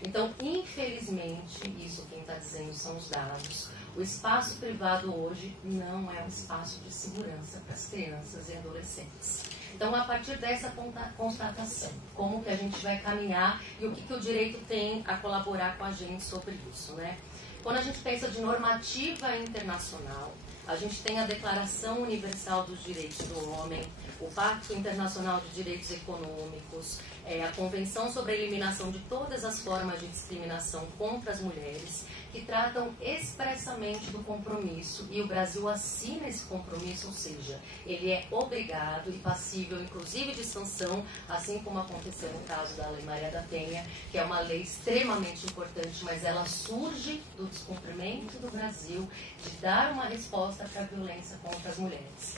Então, infelizmente, isso quem está dizendo são os dados, o espaço privado hoje não é um espaço de segurança para as crianças e adolescentes. Então, a partir dessa constatação, como que a gente vai caminhar e o que o direito tem a colaborar com a gente sobre isso, né? Quando a gente pensa de normativa internacional, a gente tem a Declaração Universal dos Direitos do Homem, o Pacto Internacional de Direitos Econômicos, a Convenção sobre a Eliminação de todas as formas de discriminação contra as mulheres, que tratam expressamente do compromisso, e o Brasil assina esse compromisso, ou seja, ele é obrigado e passível, inclusive, de sanção, assim como aconteceu no caso da Lei Maria da Penha, que é uma lei extremamente importante, mas ela surge do descumprimento do Brasil de dar uma resposta para a violência contra as mulheres.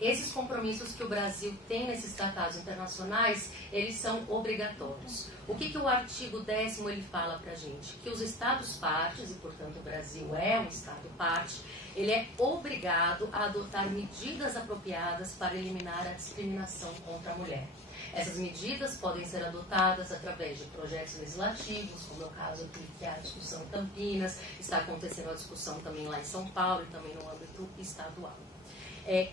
Esses compromissos que o Brasil tem nesses tratados internacionais, eles são obrigatórios. O que o artigo 10º ele fala para a gente? Que os Estados partes, e portanto o Brasil é um Estado parte, ele é obrigado a adotar medidas apropriadas para eliminar a discriminação contra a mulher. Essas medidas podem ser adotadas através de projetos legislativos, como é o caso aqui que é a discussão em Campinas, está acontecendo a discussão também lá em São Paulo e também no âmbito estadual.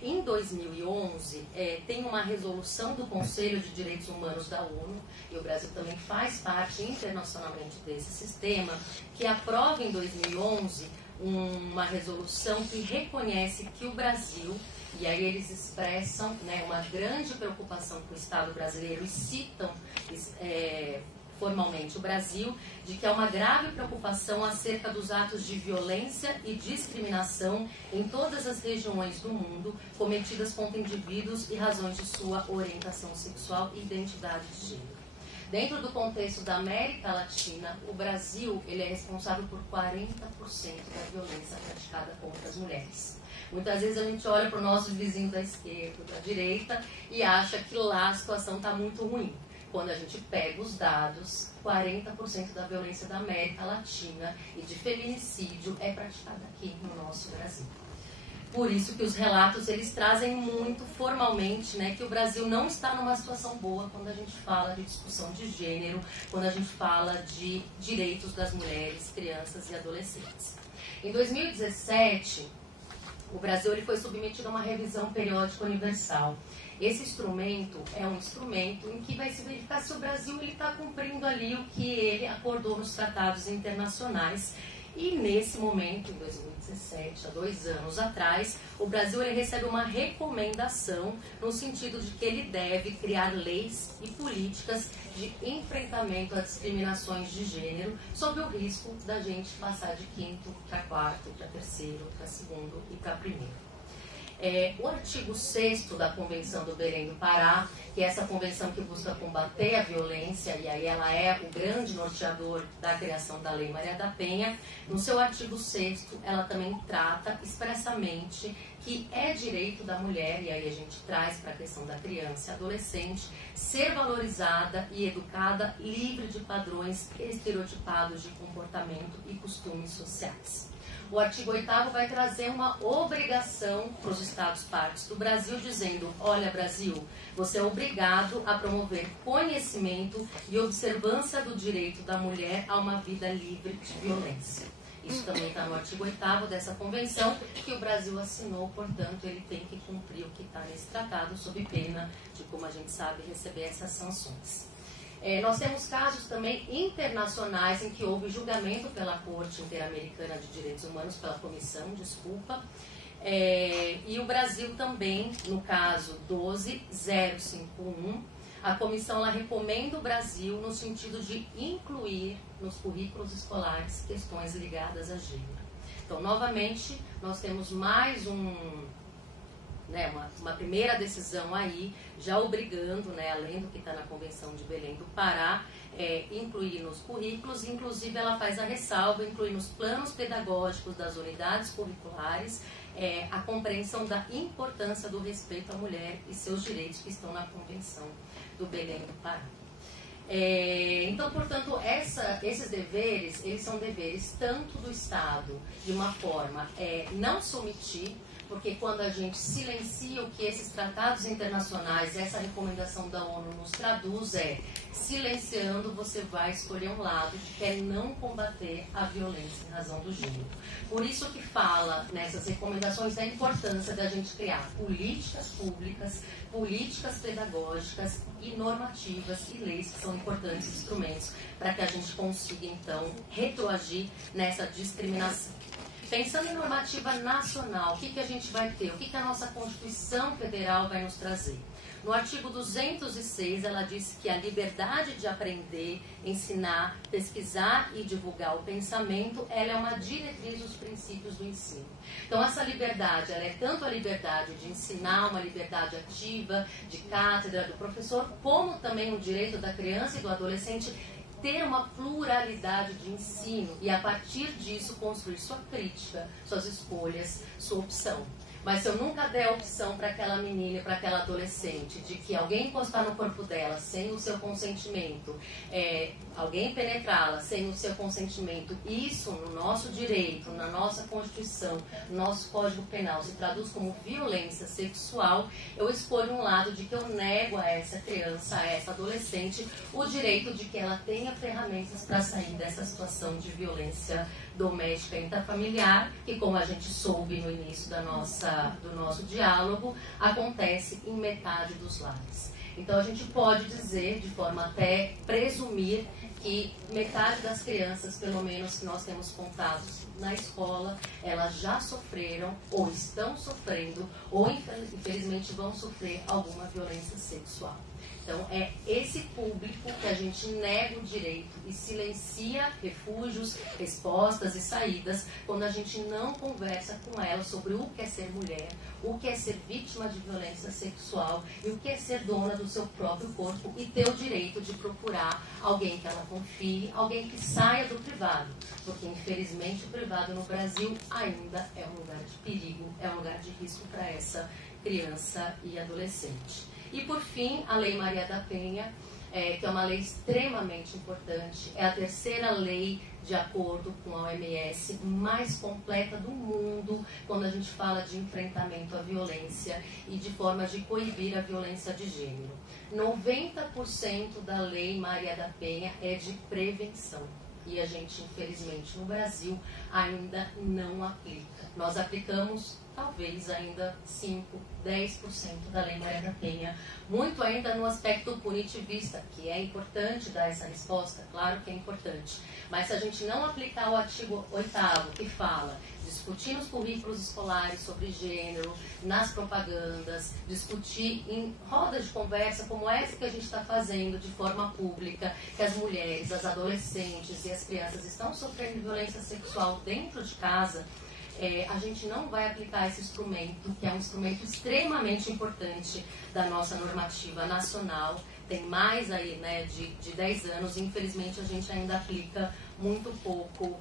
Em 2011, tem uma resolução do Conselho de Direitos Humanos da ONU, e o Brasil também faz parte internacionalmente desse sistema, que aprova em 2011 uma resolução que reconhece que o Brasil, e aí eles expressam, né, uma grande preocupação com o Estado brasileiro e citam formalmente o Brasil, de que há uma grave preocupação acerca dos atos de violência e discriminação em todas as regiões do mundo cometidas contra indivíduos e razões de sua orientação sexual e identidade de gênero. Dentro do contexto da América Latina, o Brasil ele é responsável por 40% da violência praticada contra as mulheres. Muitas vezes a gente olha para o nosso vizinho da esquerda, da direita, e acha que lá a situação está muito ruim. Quando a gente pega os dados, 40% da violência da América Latina e de feminicídio é praticada aqui no nosso Brasil. Por isso que os relatos eles trazem muito formalmente, né, que o Brasil não está numa situação boa quando a gente fala de discussão de gênero, quando a gente fala de direitos das mulheres, crianças e adolescentes. Em 2017, o Brasil ele foi submetido a uma revisão periódica universal. Esse instrumento é um instrumento em que vai se verificar se o Brasil está cumprindo ali o que ele acordou nos tratados internacionais. E nesse momento, em 2017, há 2 anos atrás, o Brasil ele recebe uma recomendação no sentido de que ele deve criar leis e políticas de enfrentamento a discriminações de gênero, sob o risco da gente passar de 5º para 4º, para 3º, para 2º e para 1º. O artigo 6º da Convenção do Belém do Pará, que é essa convenção que busca combater a violência, e aí ela é o grande norteador da criação da Lei Maria da Penha, no seu artigo 6º, ela também trata expressamente que é direito da mulher, e aí a gente traz para a questão da criança e adolescente, ser valorizada e educada livre de padrões estereotipados de comportamento e costumes sociais. O artigo 8º vai trazer uma obrigação para os Estados partes do Brasil, dizendo, olha Brasil, você é obrigado a promover conhecimento e observância do direito da mulher a uma vida livre de violência. Isso também está no artigo 8º dessa convenção, que o Brasil assinou, portanto, ele tem que cumprir o que está nesse tratado, sob pena de, como a gente sabe, receber essas sanções. Nós temos casos também internacionais em que houve julgamento pela Corte Interamericana de Direitos Humanos, pela Comissão, e o Brasil também, no caso 12.051, a Comissão ela recomenda o Brasil no sentido de incluir nos currículos escolares questões ligadas a gênero. Então, novamente, nós temos mais uma primeira decisão aí, já obrigando, além do que está na Convenção de Belém do Pará, incluir nos currículos, inclusive ela faz a ressalva, incluir nos planos pedagógicos das unidades curriculares a compreensão da importância do respeito à mulher e seus direitos que estão na Convenção do Belém do Pará. Então, portanto, esses deveres, eles são deveres tanto do Estado, de uma forma não se omitir, porque quando a gente silencia o que esses tratados internacionais, essa recomendação da ONU nos traduz silenciando, você vai escolher um lado que quer não combater a violência em razão do gênero. Por isso que fala nessas recomendações da importância da gente criar políticas públicas, políticas pedagógicas e normativas e leis que são importantes instrumentos para que a gente consiga, então, retroagir nessa discriminação. Pensando em normativa nacional, o que a gente vai ter? O que a nossa Constituição Federal vai nos trazer? No artigo 206, ela diz que a liberdade de aprender, ensinar, pesquisar e divulgar o pensamento, ela é uma diretriz dos princípios do ensino. Então, essa liberdade, ela é tanto a liberdade de ensinar, uma liberdade ativa, de cátedra do professor, como também o direito da criança e do adolescente ter uma pluralidade de ensino e, a partir disso, construir sua crítica, suas escolhas, sua opção. Mas se eu nunca der a opção para aquela menina e para aquela adolescente de que alguém encostar no corpo dela sem o seu consentimento, alguém penetrá-la sem o seu consentimento, isso no nosso direito, na nossa Constituição, no nosso Código Penal se traduz como violência sexual, eu escolho um lado de que eu nego a essa criança, a essa adolescente, o direito de que ela tenha ferramentas para sair dessa situação de violência doméstica e intrafamiliar, que, como a gente soube no início do nosso diálogo, acontece em metade dos lares. Então, a gente pode dizer, de forma até presumir, que metade das crianças, pelo menos que nós temos contatos na escola, elas já sofreram, ou estão sofrendo, ou infelizmente vão sofrer alguma violência sexual. Então, é esse público que a gente nega o direito e silencia refúgios, respostas e saídas quando a gente não conversa com ela sobre o que é ser mulher, o que é ser vítima de violência sexual e o que é ser dona do seu próprio corpo e ter o direito de procurar alguém que ela confie, alguém que saia do privado. Porque, infelizmente, o privado no Brasil ainda é um lugar de perigo, é um lugar de risco para essa criança e adolescente. E, por fim, a Lei Maria da Penha, que é uma lei extremamente importante, é a terceira lei, de acordo com a OMS, mais completa do mundo quando a gente fala de enfrentamento à violência e de forma de coibir a violência de gênero. 90% da Lei Maria da Penha é de prevenção. E a gente, infelizmente, no Brasil, ainda não aplica. Nós aplicamos, talvez, ainda 5%, 10% da Lei Maria da Penha. Muito ainda no aspecto punitivista, que é importante dar essa resposta, claro que é importante. Mas se a gente não aplicar o artigo 8º, que fala discutir nos currículos escolares sobre gênero, nas propagandas, discutir em rodas de conversa como essa que a gente está fazendo de forma pública, que as mulheres, as adolescentes e as crianças estão sofrendo violência sexual dentro de casa, a gente não vai aplicar esse instrumento, que é um instrumento extremamente importante da nossa normativa nacional. Tem mais aí, né, de 10 anos, e infelizmente a gente ainda aplica muito pouco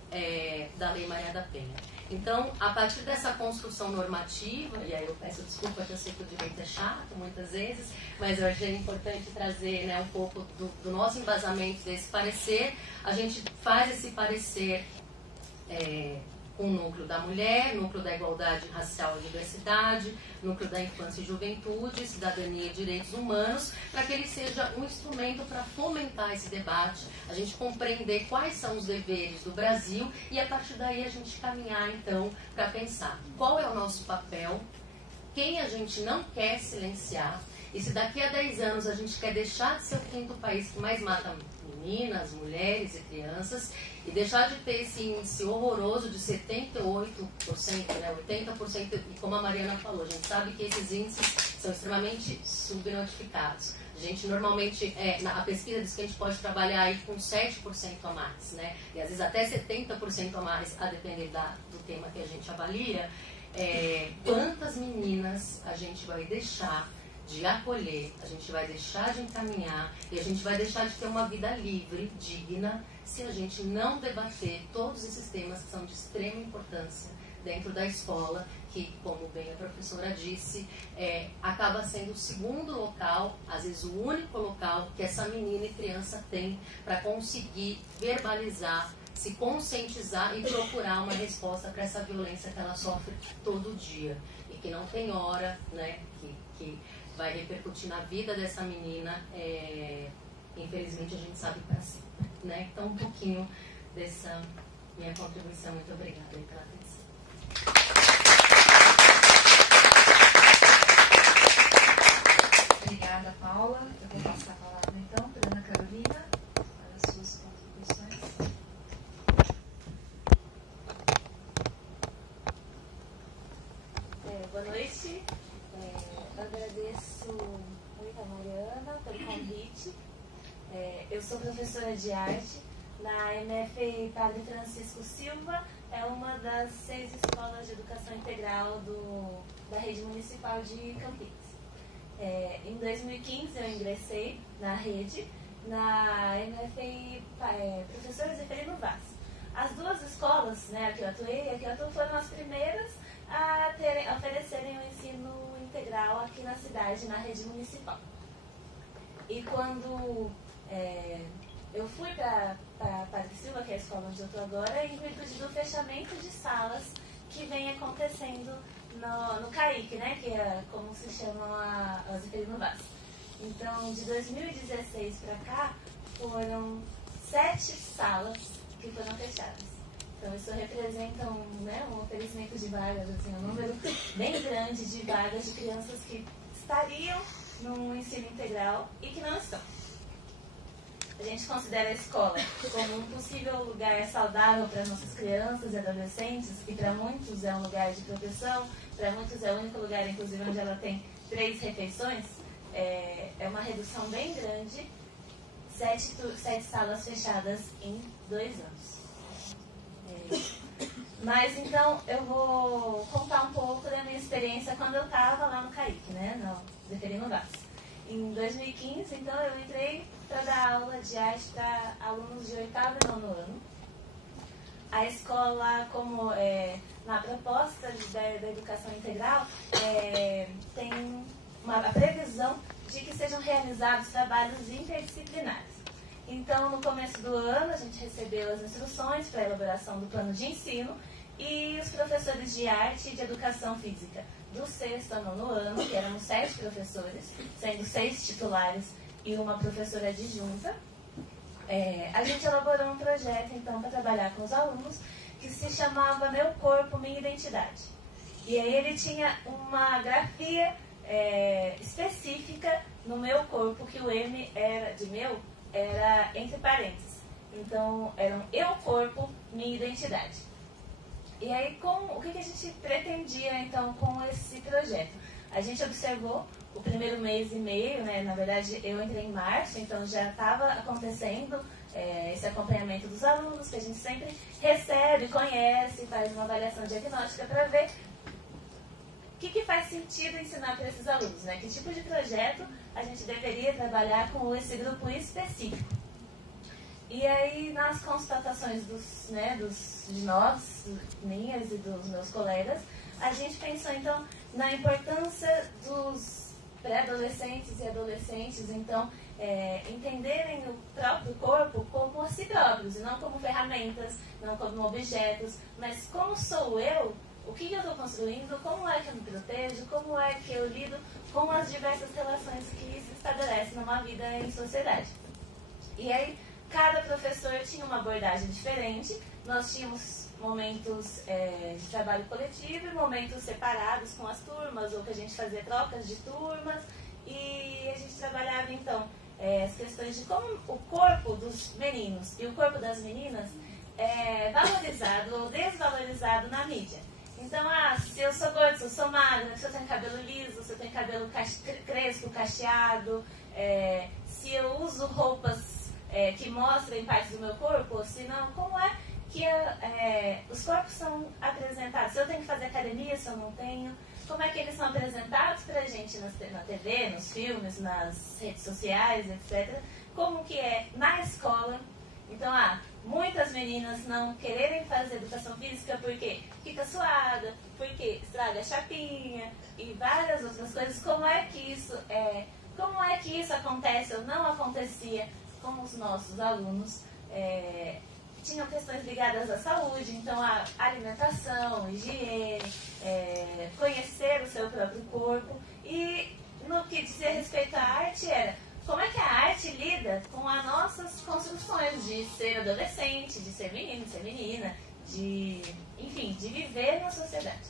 da Lei Maria da Penha. Então, a partir dessa construção normativa, e aí eu peço desculpa que eu sei que o direito é chato muitas vezes, mas eu achei importante trazer, né, um pouco do nosso embasamento desse parecer. A gente faz esse parecer com o núcleo da mulher, núcleo da igualdade racial e diversidade, núcleo da infância e juventude, cidadania e direitos humanos, para que ele seja um instrumento para fomentar esse debate, a gente compreender quais são os deveres do Brasil e, a partir daí, a gente caminhar, então, para pensar qual é o nosso papel, quem a gente não quer silenciar, e se daqui a 10 anos a gente quer deixar de ser o 5º país que mais mata meninas, mulheres e crianças, e deixar de ter esse índice horroroso de 78%, né, 80%, e como a Mariana falou, a gente sabe que esses índices são extremamente subnotificados. A gente normalmente, a pesquisa diz que a gente pode trabalhar aí com 7% a mais, né, e às vezes até 70% a mais, a depender do tema que a gente avalia. Quantas meninas a gente vai deixar de acolher, a gente vai deixar de encaminhar e a gente vai deixar de ter uma vida livre, digna, se a gente não debater todos esses temas que são de extrema importância dentro da escola, que, como bem a professora disse, acaba sendo o segundo local, às vezes o único local que essa menina e criança tem para conseguir verbalizar, se conscientizar e procurar uma resposta para essa violência que ela sofre todo dia e que não tem hora, né, que vai repercutir na vida dessa menina, infelizmente a gente sabe para sempre, né? Então um pouquinho dessa minha contribuição. Muito obrigada pela atenção. Obrigada, Paula. Eu vou passar a palavra então para Ana Carolina para as suas contribuições. Boa noite. Agradeço muito a Mariana pelo convite. Eu sou professora de arte na MF Padre Francisco Silva, é uma das 6 escolas de educação integral da rede municipal de Campinas. Em 2015 eu ingressei na rede, na MF Professor Zeferino Vaz. As duas escolas, né, que eu atuei e que eu atuo, foram as primeiras a oferecerem o ensino integral aqui na cidade, na rede municipal. E quando eu fui para Padre Silva, que é a escola onde eu estou agora, em virtude do fechamento de salas que vem acontecendo no CAIC, né, que é como se chamam as Zeferino Vaz. Então, de 2016 para cá, foram 7 salas que foram fechadas. Então, isso representa um oferecimento de vagas, assim, um número bem grande de vagas de crianças que estariam no ensino integral e que não estão. A gente considera a escola como um possível lugar saudável para nossas crianças e adolescentes, e para muitos é um lugar de proteção, para muitos é o único lugar, inclusive, onde ela tem 3 refeições. É uma redução bem grande, 7 salas fechadas em 2 anos. Mas então eu vou contar um pouco da minha experiência quando eu estava lá no CAIC, né, no Zeferino Vaz. Em 2015, então, eu entrei para dar aula de arte para alunos de 8º e 9º ano. A escola, como na proposta da educação integral, tem a previsão de que sejam realizados trabalhos interdisciplinares. Então, no começo do ano, a gente recebeu as instruções para a elaboração do plano de ensino e os professores de arte e de educação física do 6º ao 9º ano, que éramos 7 professores, sendo 6 titulares e uma professora adjunta, a gente elaborou um projeto, então, para trabalhar com os alunos, que se chamava Meu Corpo, Minha Identidade. E aí ele tinha uma grafia específica no meu corpo, que o M de meu era entre parênteses. Então, era um eu, corpo, minha identidade. E aí, o que a gente pretendia, então, com esse projeto? A gente observou o primeiro mês e meio, né? Na verdade, eu entrei em março, então já estava acontecendo esse acompanhamento dos alunos, que a gente sempre recebe, conhece, faz uma avaliação diagnóstica para ver o que faz sentido ensinar para esses alunos, né? Que tipo de projeto a gente deveria trabalhar com esse grupo específico. E aí, nas constatações de nós, minhas e dos meus colegas, a gente pensou, então, na importância dos pré-adolescentes e adolescentes, então, entenderem o próprio corpo como a si próprios, e não como ferramentas, não como objetos, mas como sou eu, o que eu estou construindo, como é que eu me protejo, como é que eu lido com as diversas relações que se estabelecem numa vida em sociedade. E aí, cada professor tinha uma abordagem diferente. Nós tínhamos momentos de trabalho coletivo e momentos separados com as turmas, ou que a gente fazia trocas de turmas, e a gente trabalhava, então, as questões de como o corpo dos meninos e o corpo das meninas é valorizado ou desvalorizado na mídia. Então, se eu sou gorda, se eu sou magra, se eu tenho cabelo liso, se eu tenho cabelo crespo, cacheado, se eu uso roupas que mostrem partes do meu corpo, ou se não, como é que os corpos são apresentados? Se eu tenho que fazer academia, se eu não tenho, como é que eles são apresentados pra gente na TV, nos filmes, nas redes sociais, etc. Como que é na escola Então, muitas meninas não quererem fazer educação física porque fica suada, porque estraga a chapinha e várias outras coisas. Como é que isso acontece ou não acontecia com os nossos alunos? Tinham questões ligadas à saúde, então a alimentação, higiene, conhecer o seu próprio corpo. E no que dizia respeito à arte era como é que a arte lida com as nossas construções de ser adolescente, de ser menino, de ser menina, de viver na sociedade.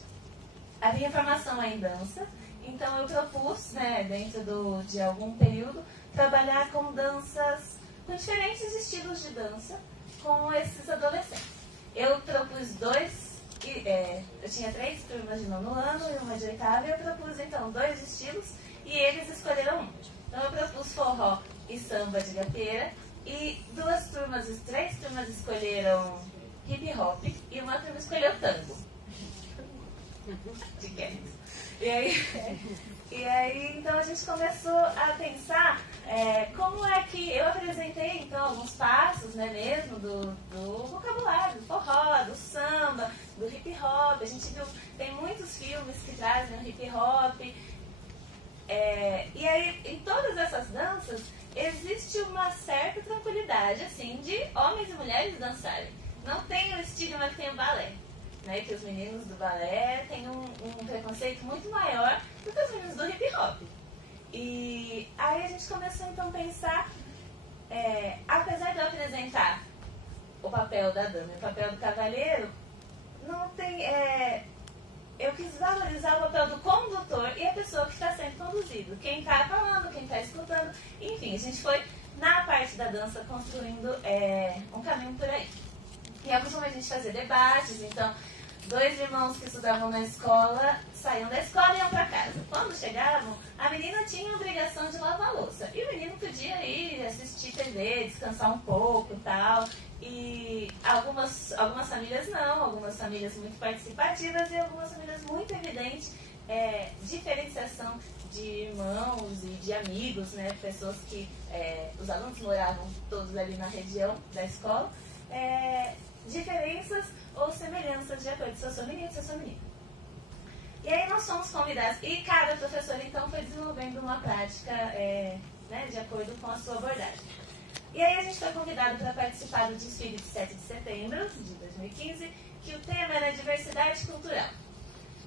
A minha formação é em dança, então eu propus, dentro de algum período, trabalhar com danças, com diferentes estilos de dança, com esses adolescentes. Eu propus eu tinha 3 turmas de 9º ano e uma de 8º, e eu propus então 2 estilos e eles escolheram um. Então eu propus forró e samba de gateira, e 3 turmas escolheram hip hop e uma turma escolheu tango. De Kennedy. E aí, então a gente começou a pensar como é que eu apresentei então alguns passos, mesmo do vocabulário, do forró, do samba, do hip hop. A gente viu, tem muitos filmes que trazem o hip hop. E aí, em todas essas danças, existe uma certa tranquilidade, assim, de homens e mulheres dançarem. Não tem o estigma que tem o balé, que os meninos do balé têm um preconceito muito maior do que os meninos do hip hop. E aí a gente começou, então, a pensar, apesar de eu apresentar o papel da dama e o papel do cavalheiro, não tem... eu quis valorizar o papel do condutor e a pessoa que está sendo conduzido. Quem está falando, quem está escutando. Enfim, a gente foi, na parte da dança, construindo um caminho por aí. E eu costumo a gente fazer debates. Então, 2 irmãos que estudavam na escola saíam da escola e iam para casa. Quando chegavam, a menina tinha a obrigação de lavar a louça. E o menino podia ir assistir TV, descansar um pouco e tal. E algumas famílias não, algumas famílias muito participativas e algumas famílias muito evidentes, diferenciação de irmãos e de amigos, pessoas que os alunos moravam todos ali na região da escola, diferenças ou semelhanças de acordo se eu sou menino, se eu sou menina. E aí nós fomos convidados, e cada professor então foi desenvolvendo uma prática de acordo com a sua abordagem. E aí a gente foi convidado para participar do desfile de 7 de setembro de 2015, que o tema era diversidade cultural.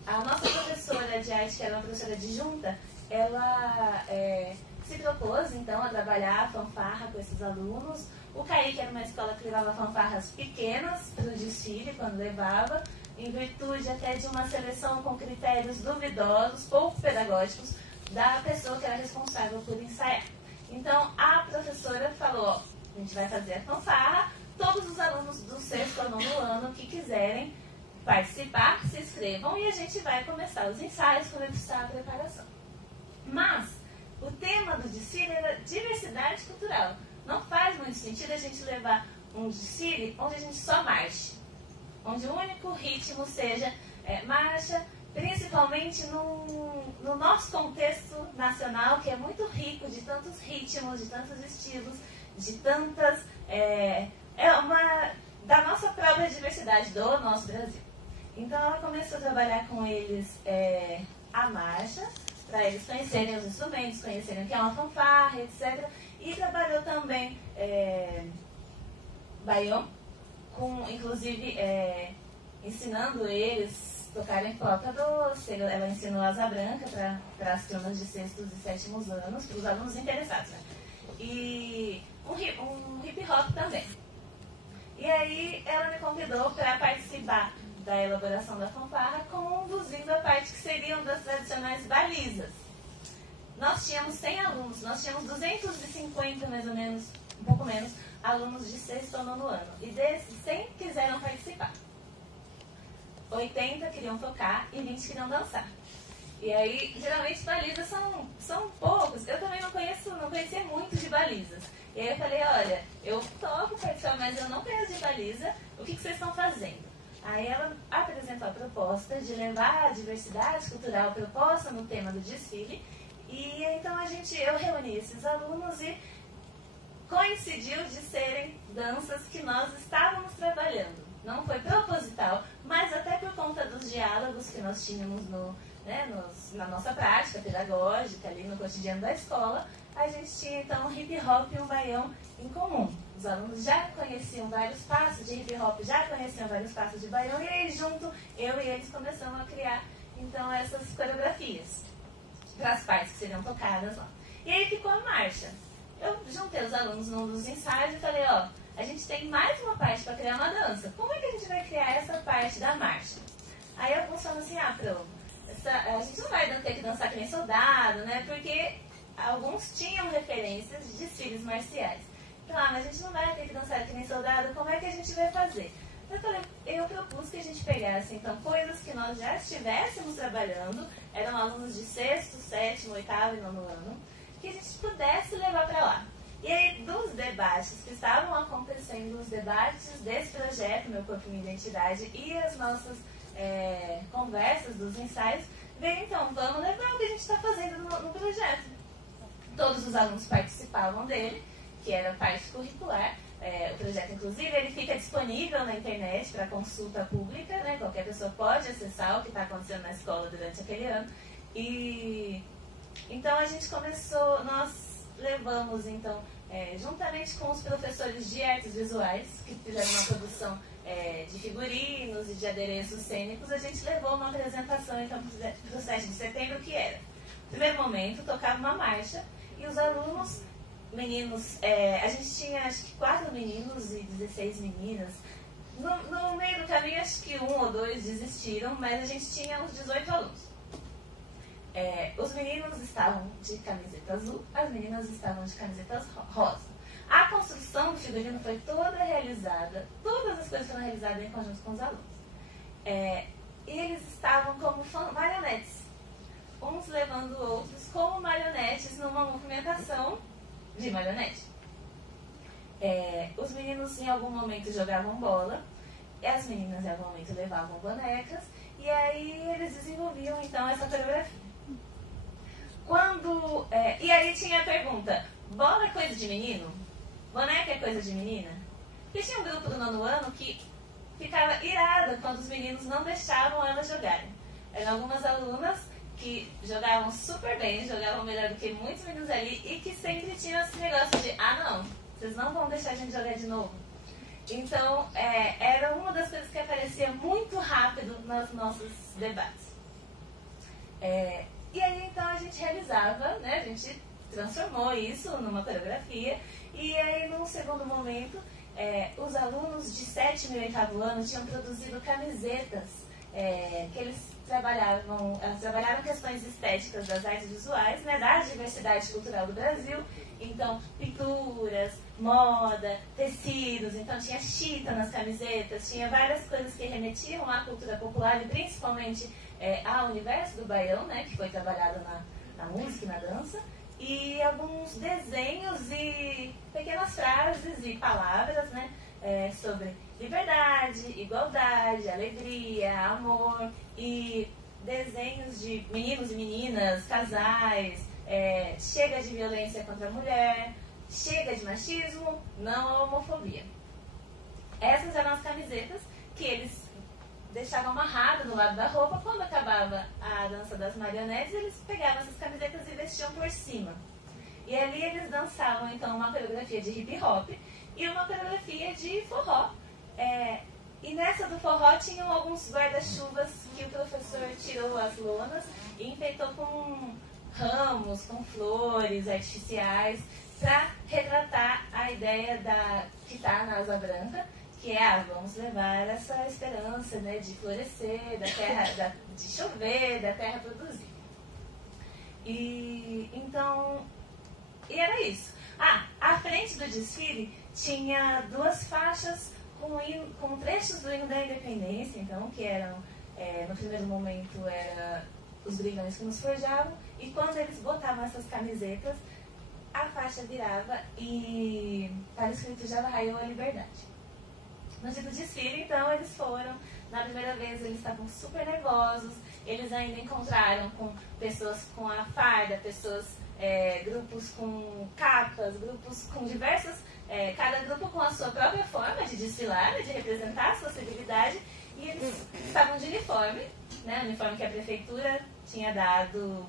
A nossa professora de arte, que era uma professora adjunta, ela se propôs então a trabalhar a fanfarra com esses alunos. O CAIC era uma escola que levava fanfarras pequenas para o desfile, quando levava, em virtude até de uma seleção com critérios duvidosos, pouco pedagógicos, da pessoa que era responsável por ensaiar. Então, a professora falou, a gente vai fazer a fanfarra, todos os alunos do 6º ao 9º ano que quiserem participar, se inscrevam e a gente vai começar os ensaios, começar a preparação. Mas, o tema do desfile era diversidade cultural. Não faz muito sentido a gente levar um desfile onde a gente só marche, onde o único ritmo seja marcha, principalmente no nosso contexto nacional, que é muito rico de tantos ritmos, de tantos estilos, de tantas... da nossa própria diversidade, do nosso Brasil. Então, ela começou a trabalhar com eles a marcha, para eles conhecerem os instrumentos, conhecerem o que é uma fanfarra, etc. E trabalhou também baião, inclusive ensinando eles tocarem flauta doce. Ela ensinou asa branca para as turmas de 6º e 7º anos, para os alunos interessados. E um hip hop também. E aí ela me convidou para participar da elaboração da fanfarra, conduzindo a parte que seriam das tradicionais balizas. Nós tínhamos 100 alunos, nós tínhamos 250 mais ou menos, um pouco menos, alunos de 6º ao 9º ano. E desses, 100 quiseram participar. 80 queriam tocar e 20 queriam dançar. E aí, geralmente, balizas são poucos. Eu também não conhecia muito de balizas. E aí eu falei, olha, eu toco participar, mas eu não conheço de baliza, o que vocês estão fazendo? Aí ela apresentou a proposta de levar a diversidade cultural proposta no tema do desfile. E então eu reuni esses alunos e coincidiu de serem danças que nós estávamos trabalhando. Não foi proposital, mas até por conta dos diálogos que nós tínhamos na nossa prática pedagógica, ali no cotidiano da escola, a gente tinha então hip hop e um baião em comum. Os alunos já conheciam vários passos de hip hop, já conheciam vários passos de baião, e aí junto, eu e eles começamos a criar então essas coreografias para as partes que seriam tocadas lá. E aí ficou a marcha. Eu juntei os alunos num dos ensaios e falei, ó, a gente tem mais uma parte para criar uma dança. Como é que a gente vai criar essa parte da marcha? Aí alguns falam assim, a gente não vai ter que dançar que nem soldado, né? Porque alguns tinham referências de desfiles marciais. Então, mas a gente não vai ter que dançar que nem soldado, como é que a gente vai fazer? Eu propus que a gente pegasse, então, coisas que nós já estivéssemos trabalhando, eram alunos de 6º, 7º, 8º e 9º ano, que a gente pudesse levar para lá. E aí, dos debates que estavam acontecendo, os debates desse projeto, Meu Corpo, Minha Identidade, e as nossas conversas dos ensaios, veio então, vamos levar o que a gente está fazendo no projeto. Todos os alunos participavam dele, que era parte curricular. O projeto, inclusive, ele fica disponível na internet para consulta pública, né? Qualquer pessoa pode acessar o que está acontecendo na escola durante aquele ano. E então a gente começou, nós levamos então, juntamente com os professores de artes visuais, que fizeram uma produção de figurinos e de adereços cênicos, a gente levou uma apresentação então para o 7 de setembro, que era, no primeiro momento, tocava uma marcha, e os alunos, meninos, a gente tinha acho que 4 meninos e 16 meninas. No meio do caminho, acho que 1 ou 2 desistiram, mas a gente tinha uns 18 alunos. Os meninos estavam de camiseta azul, as meninas estavam de camisetas rosa. A construção do figurino foi toda realizada, todas as coisas foram realizadas em conjunto com os alunos. E eles estavam como marionetes, uns levando outros como marionetes numa movimentação de marionete. Os meninos em algum momento jogavam bola, e as meninas em algum momento levavam bonecas, e aí eles desenvolviam então essa coreografia. E aí tinha a pergunta, bola é coisa de menino? Boneca é coisa de menina? Porque tinha um grupo do 9º ano que ficava irada quando os meninos não deixavam elas jogarem. Eram algumas alunas que jogavam super bem, jogavam melhor do que muitos meninos ali, e que sempre tinham esse negócio de, não, vocês não vão deixar a gente jogar de novo. Então, era uma das coisas que aparecia muito rápido nos nossos debates. E aí, então, a gente realizava, né, a gente transformou isso numa coreografia, e aí, num segundo momento, os alunos de 7º e 8º ano tinham produzido camisetas que eles trabalharam questões estéticas das artes visuais, né, da diversidade cultural do Brasil. Então, pinturas, moda, tecidos, então tinha chita nas camisetas, tinha várias coisas que remetiam à cultura popular e principalmente ao universo do baião, né, que foi trabalhado na música e na dança, e alguns desenhos e pequenas frases e palavras, né, sobre liberdade, igualdade, alegria, amor, e desenhos de meninos e meninas, casais, chega de violência contra a mulher, chega de machismo, não a homofobia. Essas eram as camisetas que eles deixavam amarrado no lado da roupa. Quando acabava a dança das marionetes, eles pegavam essas camisetas e vestiam por cima. E ali eles dançavam então uma coreografia de hip hop e uma coreografia de forró. E nessa do forró tinham alguns guarda-chuvas que o professor tirou as lonas e enfeitou com ramos, com flores artificiais, para retratar a ideia que está na asa branca, que é, vamos levar essa esperança, né, de florescer, da terra, de chover, da terra produzir. E era isso. À frente do desfile tinha 2 faixas com trechos do hino da independência, então, que eram, no primeiro momento, era os brilhões que nos forjavam, e quando eles botavam essas camisetas, a faixa virava e estava escrito "Já raiou a liberdade". No dia do desfile, então, eles foram, na primeira vez eles estavam super nervosos, eles ainda encontraram com pessoas com a farda, pessoas grupos com capas, grupos com diversas, cada grupo com a sua própria forma de desfilar, de representar a sua civilidade, e eles estavam de uniforme, né, uniforme que a prefeitura tinha dado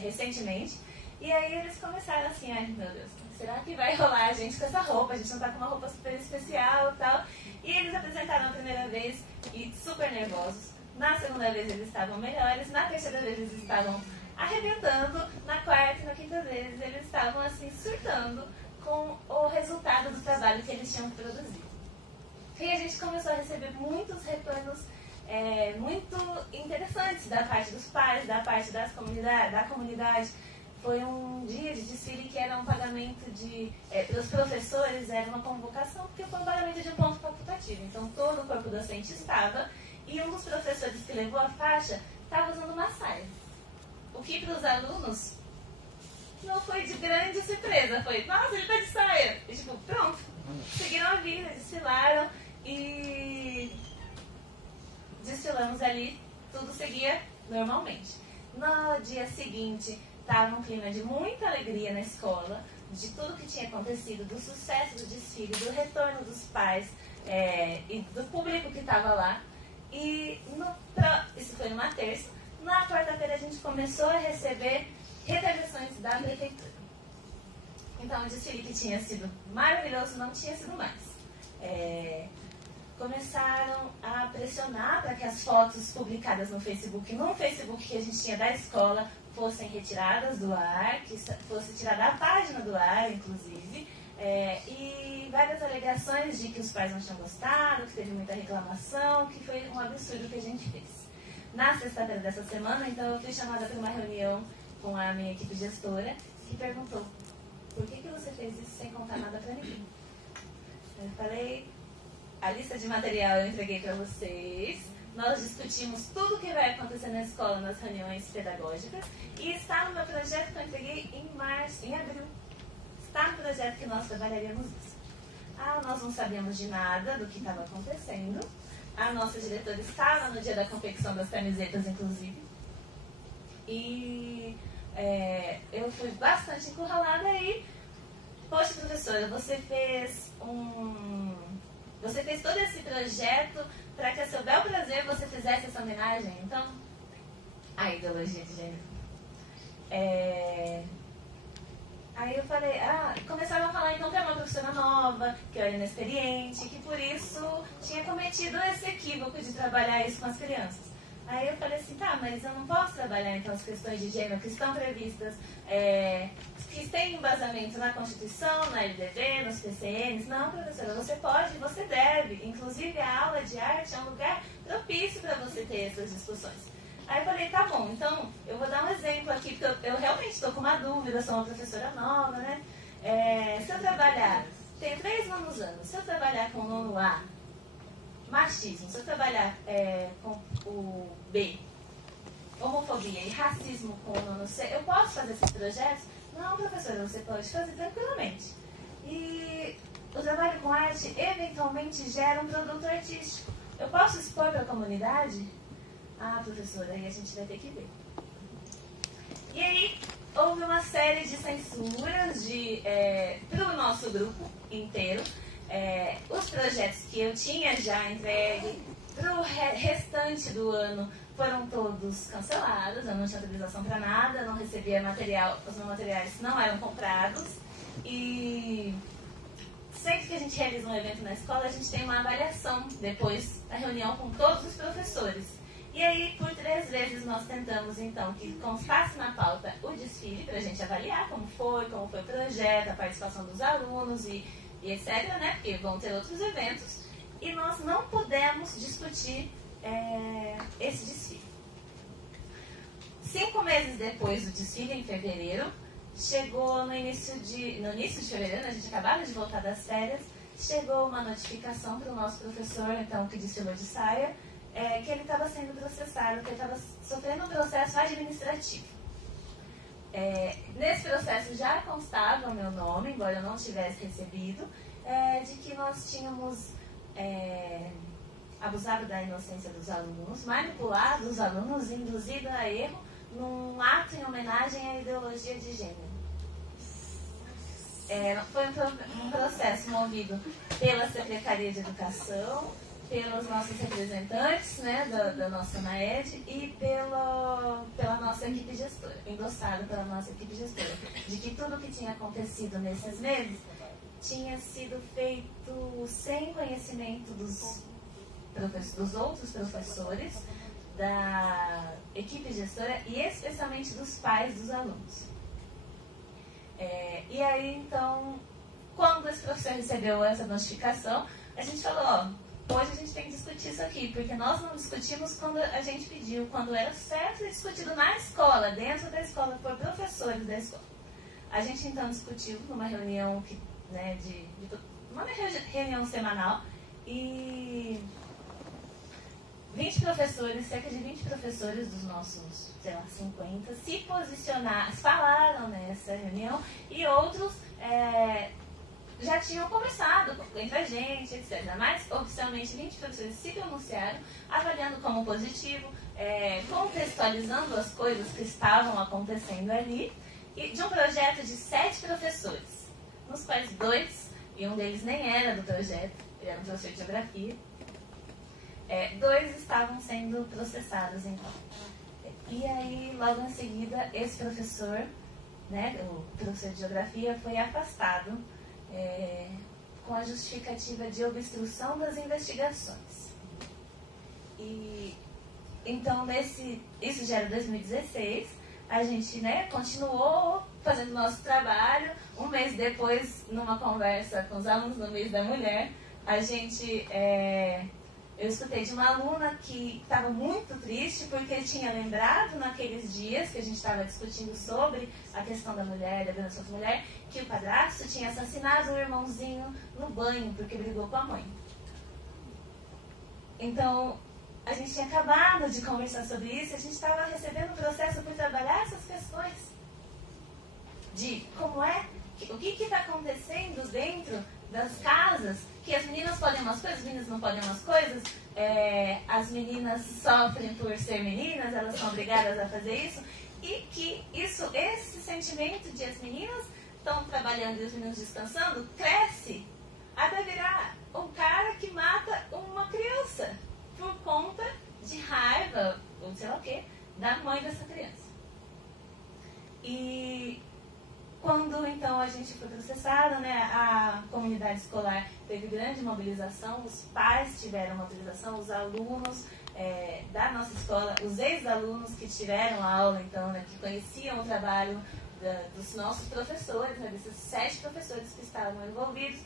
recentemente, e aí eles começaram assim, ai meu Deus, será que vai rolar a gente com essa roupa? A gente não tá com uma roupa super especial e tal. E eles apresentaram a primeira vez e super nervosos. Na segunda vez eles estavam melhores, na terceira vez eles estavam arrebentando, na quarta e na quinta vez eles estavam assim surtando com o resultado do trabalho que eles tinham produzido. E a gente começou a receber muitos retornos muito interessantes da parte dos pais, da parte da comunidade. Foi um dia de desfile que era um pagamento para os professores, era uma convocação, porque foi um pagamento de um ponto facultativo. Então todo o corpo docente estava, e um dos professores que levou a faixa estava usando uma saia. O que para os alunos não foi de grande surpresa, foi, nossa, ele está de saia. E tipo, pronto, seguiram a vida, desfilaram e desfilamos ali, tudo seguia normalmente. No dia seguinte, estava um clima de muita alegria na escola, de tudo que tinha acontecido, do sucesso do desfile, do retorno dos pais e do público que estava lá. E isso foi numa terça. Na quarta-feira a gente começou a receber retribuições da prefeitura. Então o desfile que tinha sido maravilhoso não tinha sido mais. Começaram a pressionar para que as fotos publicadas no Facebook que a gente tinha da escola, fossem retiradas do ar, que fosse tirada a página do ar, inclusive, e várias alegações de que os pais não tinham gostado, que teve muita reclamação, que foi um absurdo que a gente fez. Na sexta-feira dessa semana, então, eu fui chamada para uma reunião com a minha equipe gestora, que perguntou, por que você fez isso sem contar nada para ninguém? Eu falei, a lista de material eu entreguei para vocês, nós discutimos tudo o que vai acontecer na escola nas reuniões pedagógicas, e está no meu projeto que eu entreguei em abril. Está no projeto que nós trabalharíamos isso. Nós não sabíamos de nada do que estava acontecendo. A nossa diretora estava no dia da confecção das camisetas, inclusive. E eu fui bastante encurralada aí. Poxa, professora, você fez todo esse projeto para que a seu bel prazer você fizesse essa homenagem. Então, a ideologia de gênero. Aí eu falei, começaram a falar então que era uma professora nova, que eu era inexperiente, que por isso tinha cometido esse equívoco de trabalhar isso com as crianças. Aí eu falei assim, mas eu não posso trabalhar então as questões de gênero que estão previstas, que têm embasamento na Constituição, na LDB, nos PCNs. Não, professora, você pode, você deve. Inclusive a aula de arte é um lugar propício para você ter essas discussões. Aí eu falei, tá bom, então eu vou dar um exemplo aqui, porque eu realmente estou com uma dúvida, sou uma professora nova, né? Se eu trabalhar, tenho 3 nonos anos, se eu trabalhar com o nono A, machismo, se eu trabalhar com o B, homofobia e racismo com o nono C, eu posso fazer esses projetos? Não, professora, você pode fazer tranquilamente. E o trabalho com arte eventualmente gera um produto artístico. Eu posso expor para a comunidade? Professora, aí a gente vai ter que ver. E aí, houve uma série de censuras para o nosso grupo inteiro. Os projetos que eu tinha já entregue para o restante do ano foram todos cancelados. Eu não tinha autorização para nada, não recebia material, os meus materiais não eram comprados. E sempre que a gente realiza um evento na escola, a gente tem uma avaliação depois da reunião com todos os professores. E aí, por 3 vezes, nós tentamos, então, que constasse na pauta o desfile, para a gente avaliar como foi o projeto, a participação dos alunos e etc., né? Porque vão ter outros eventos. E nós não pudemos discutir esse desfile. 5 meses depois do desfile, em fevereiro, chegou no início de fevereiro, a gente acabava de voltar das férias, chegou uma notificação para o nosso professor, então, que desfilou de saia, que ele estava sendo processado, que ele estava sofrendo um processo administrativo. Nesse processo já constava o meu nome, embora eu não tivesse recebido, de que nós tínhamos abusado da inocência dos alunos, manipulado os alunos, induzido a erro num ato em homenagem à ideologia de gênero. Foi um processo movido pela Secretaria de Educação, pelos nossos representantes, né, da nossa NAED e pela nossa equipe gestora, endossado pela nossa equipe gestora, de que tudo o que tinha acontecido nesses meses tinha sido feito sem conhecimento dos outros professores, da equipe gestora e especialmente dos pais dos alunos. E aí, então, quando esse professor recebeu essa notificação, a gente falou, hoje a gente tem que discutir isso aqui, porque nós não discutimos quando a gente pediu, quando era certo ser discutido na escola, dentro da escola, por professores da escola. A gente, então, discutiu numa reunião, uma reunião semanal, e 20 professores, cerca de 20 professores dos nossos, 50, se posicionaram, falaram nessa reunião, e outros já tinham conversado entre a gente, etc. Mas, oficialmente, 20 professores se pronunciaram, avaliando como positivo, contextualizando as coisas que estavam acontecendo ali, e de um projeto de 7 professores, nos quais 2, e um deles nem era do projeto, ele era um professor de geografia, 2 estavam sendo processados, então. E aí, logo em seguida, esse professor, né, o professor de geografia, foi afastado com a justificativa de obstrução das investigações. E então, isso já era 2016, a gente, né, continuou fazendo o nosso trabalho. Um mês depois, numa conversa com os alunos no mês da mulher, eu escutei de uma aluna que estava muito triste porque tinha lembrado naqueles dias que a gente estava discutindo sobre a questão da mulher, da violência contra a mulher, que o padrasto tinha assassinado o irmãozinho no banho porque brigou com a mãe. Então, a gente tinha acabado de conversar sobre isso e a gente estava recebendo o processo por trabalhar essas questões de como o que está acontecendo dentro das casas, que as meninas podem umas coisas, as meninas não podem umas coisas, as meninas sofrem por ser meninas, elas são obrigadas a fazer isso, e que esse sentimento de as meninas estão trabalhando e os meninos descansando, cresce até virar um cara que mata uma criança por conta de raiva, ou sei lá o que, da mãe dessa criança. E quando, então, a gente foi processada, né, a comunidade escolar teve grande mobilização, os pais tiveram mobilização, os alunos da nossa escola, os ex-alunos que tiveram a aula, então, né, que conheciam o trabalho dos nossos professores, né, desses 7 professores que estavam envolvidos,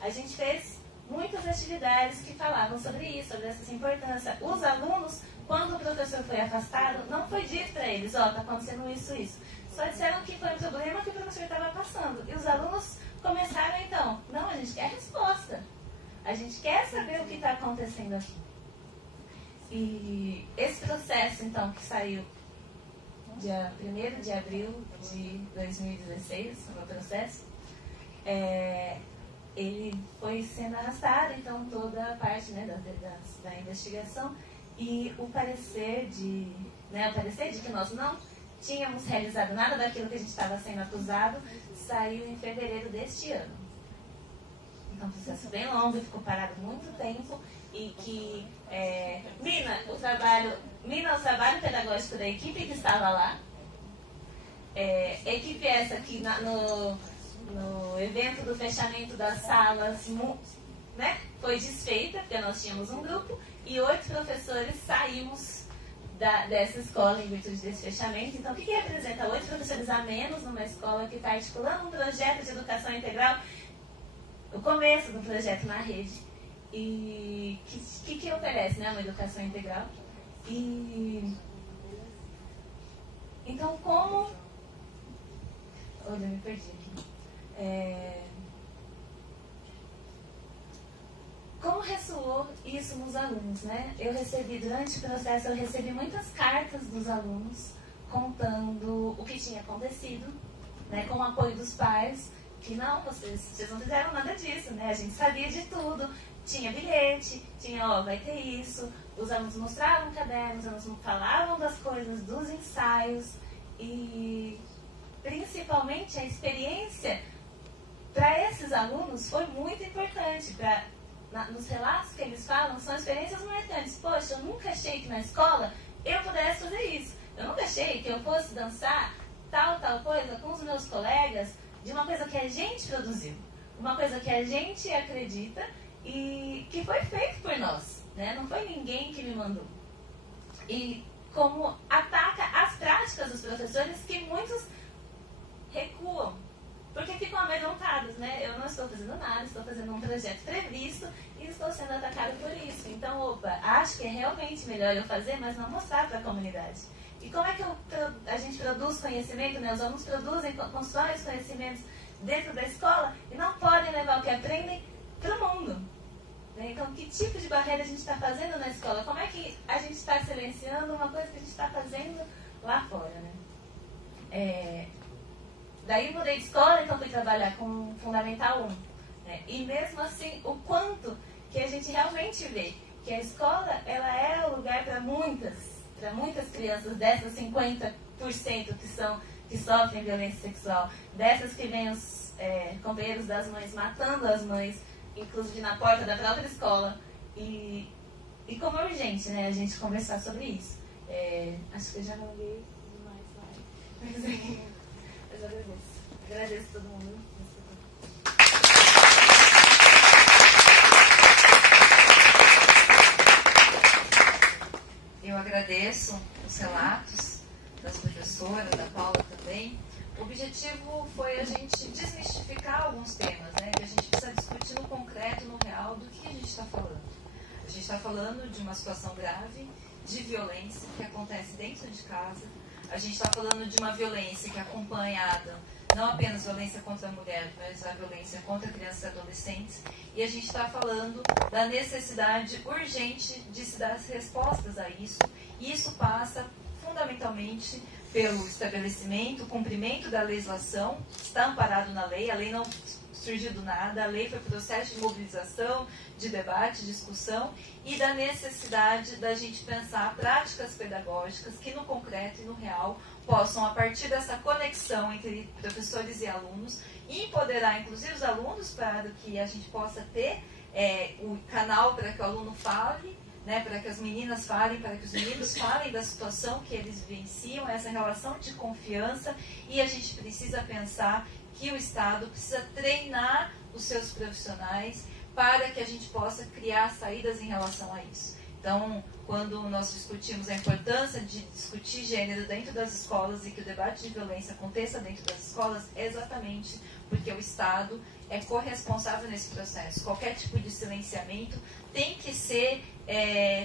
a gente fez muitas atividades que falavam sobre isso, sobre essa importância. Os alunos, quando o professor foi afastado, não foi dito para eles, está acontecendo isso. Só disseram que foi um problema que o professor estava passando. E os alunos começaram, então, não, a gente quer resposta. A gente quer saber o que está acontecendo aqui. E esse processo, então, que saiu dia 1º de abril de 2016, o processo, ele foi sendo arrastado, então, toda a parte, né, da investigação, e o parecer de que nós não tínhamos realizado nada daquilo que a gente estava sendo acusado, saiu em fevereiro deste ano. Então, um processo bem longo, ficou parado muito tempo, e que mina o trabalho pedagógico da equipe que estava lá. Equipe essa que no evento do fechamento das salas, né, foi desfeita, porque nós tínhamos um grupo, e 8 professores saímos dessa escola em virtude desse fechamento. Então, o que representa 8 professores a menos numa escola que está articulando um projeto de educação integral, o começo do projeto na rede, e que oferece, né, uma educação integral. E então, como... Olha, eu me perdi aqui. Como ressoou isso nos alunos, né? Durante o processo, eu recebi muitas cartas dos alunos contando o que tinha acontecido, né? Com o apoio dos pais, que não, vocês não fizeram nada disso, né? A gente sabia de tudo, tinha bilhete, tinha, ó, vai ter isso, os alunos mostravam cadernos, os alunos falavam das coisas, dos ensaios, e principalmente a experiência para esses alunos foi muito importante. Nos relatos que eles falam, são experiências marcantes. Poxa, eu nunca achei que na escola eu pudesse fazer isso. Eu nunca achei que eu fosse dançar tal coisa com os meus colegas de uma coisa que a gente produziu, uma coisa que a gente acredita e que foi feito por nós, né? Não foi ninguém que me mandou. E como ataca as práticas dos professores, que muitos recuam, porque ficam amedrontados, né? Eu não estou fazendo nada, estou fazendo um projeto previsto e estou sendo atacado por isso. Então, opa, acho que é realmente melhor eu fazer, mas não mostrar para a comunidade. E como é que a gente produz conhecimento, né? Os alunos produzem, constroem os conhecimentos dentro da escola e não podem levar o que aprendem para o mundo. Né? Então, que tipo de barreira a gente está fazendo na escola? Como é que a gente está silenciando uma coisa que a gente está fazendo lá fora, né? Daí mudei de escola, então fui trabalhar com Fundamental 1. Né? E mesmo assim, o quanto que a gente realmente vê que a escola, ela é o lugar para muitas crianças, dessas 50% que sofrem violência sexual, dessas que vêm os companheiros das mães matando as mães, inclusive na porta da própria escola. E como é urgente, né, a gente conversar sobre isso. Acho que eu já não li demais, mas agradeço a todo mundo. Eu agradeço os relatos das professoras, da Paula também. O objetivo foi a gente desmistificar alguns temas, né? Que a gente precisa discutir no concreto, no real, do que a gente está falando. A gente está falando de uma situação grave, de violência que acontece dentro de casa. A gente está falando de uma violência que é acompanhada, não apenas violência contra a mulher, mas a violência contra crianças e adolescentes. E a gente está falando da necessidade urgente de se dar respostas a isso. E isso passa fundamentalmente pelo estabelecimento, cumprimento da legislação, está amparado na lei, a lei não surgiu do nada, a lei foi processo de mobilização, de debate, discussão, e da necessidade da gente pensar práticas pedagógicas que no concreto e no real possam, a partir dessa conexão entre professores e alunos, empoderar inclusive os alunos para que a gente possa ter o canal para que o aluno fale, né, para que as meninas falem, para que os meninos falem da situação que eles vivenciam, essa relação de confiança. E a gente precisa pensar que o Estado precisa treinar os seus profissionais para que a gente possa criar saídas em relação a isso. Então, quando nós discutimos a importância de discutir gênero dentro das escolas e que o debate de violência aconteça dentro das escolas, é exatamente porque o Estado é corresponsável nesse processo. Qualquer tipo de silenciamento tem que ser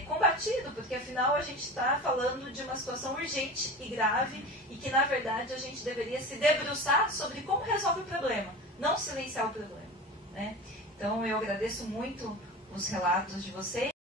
combatido, porque afinal a gente está falando de uma situação urgente e grave e que, na verdade, a gente deveria se debruçar sobre como resolve o problema, não silenciar o problema, né? Então, eu agradeço muito os relatos de vocês.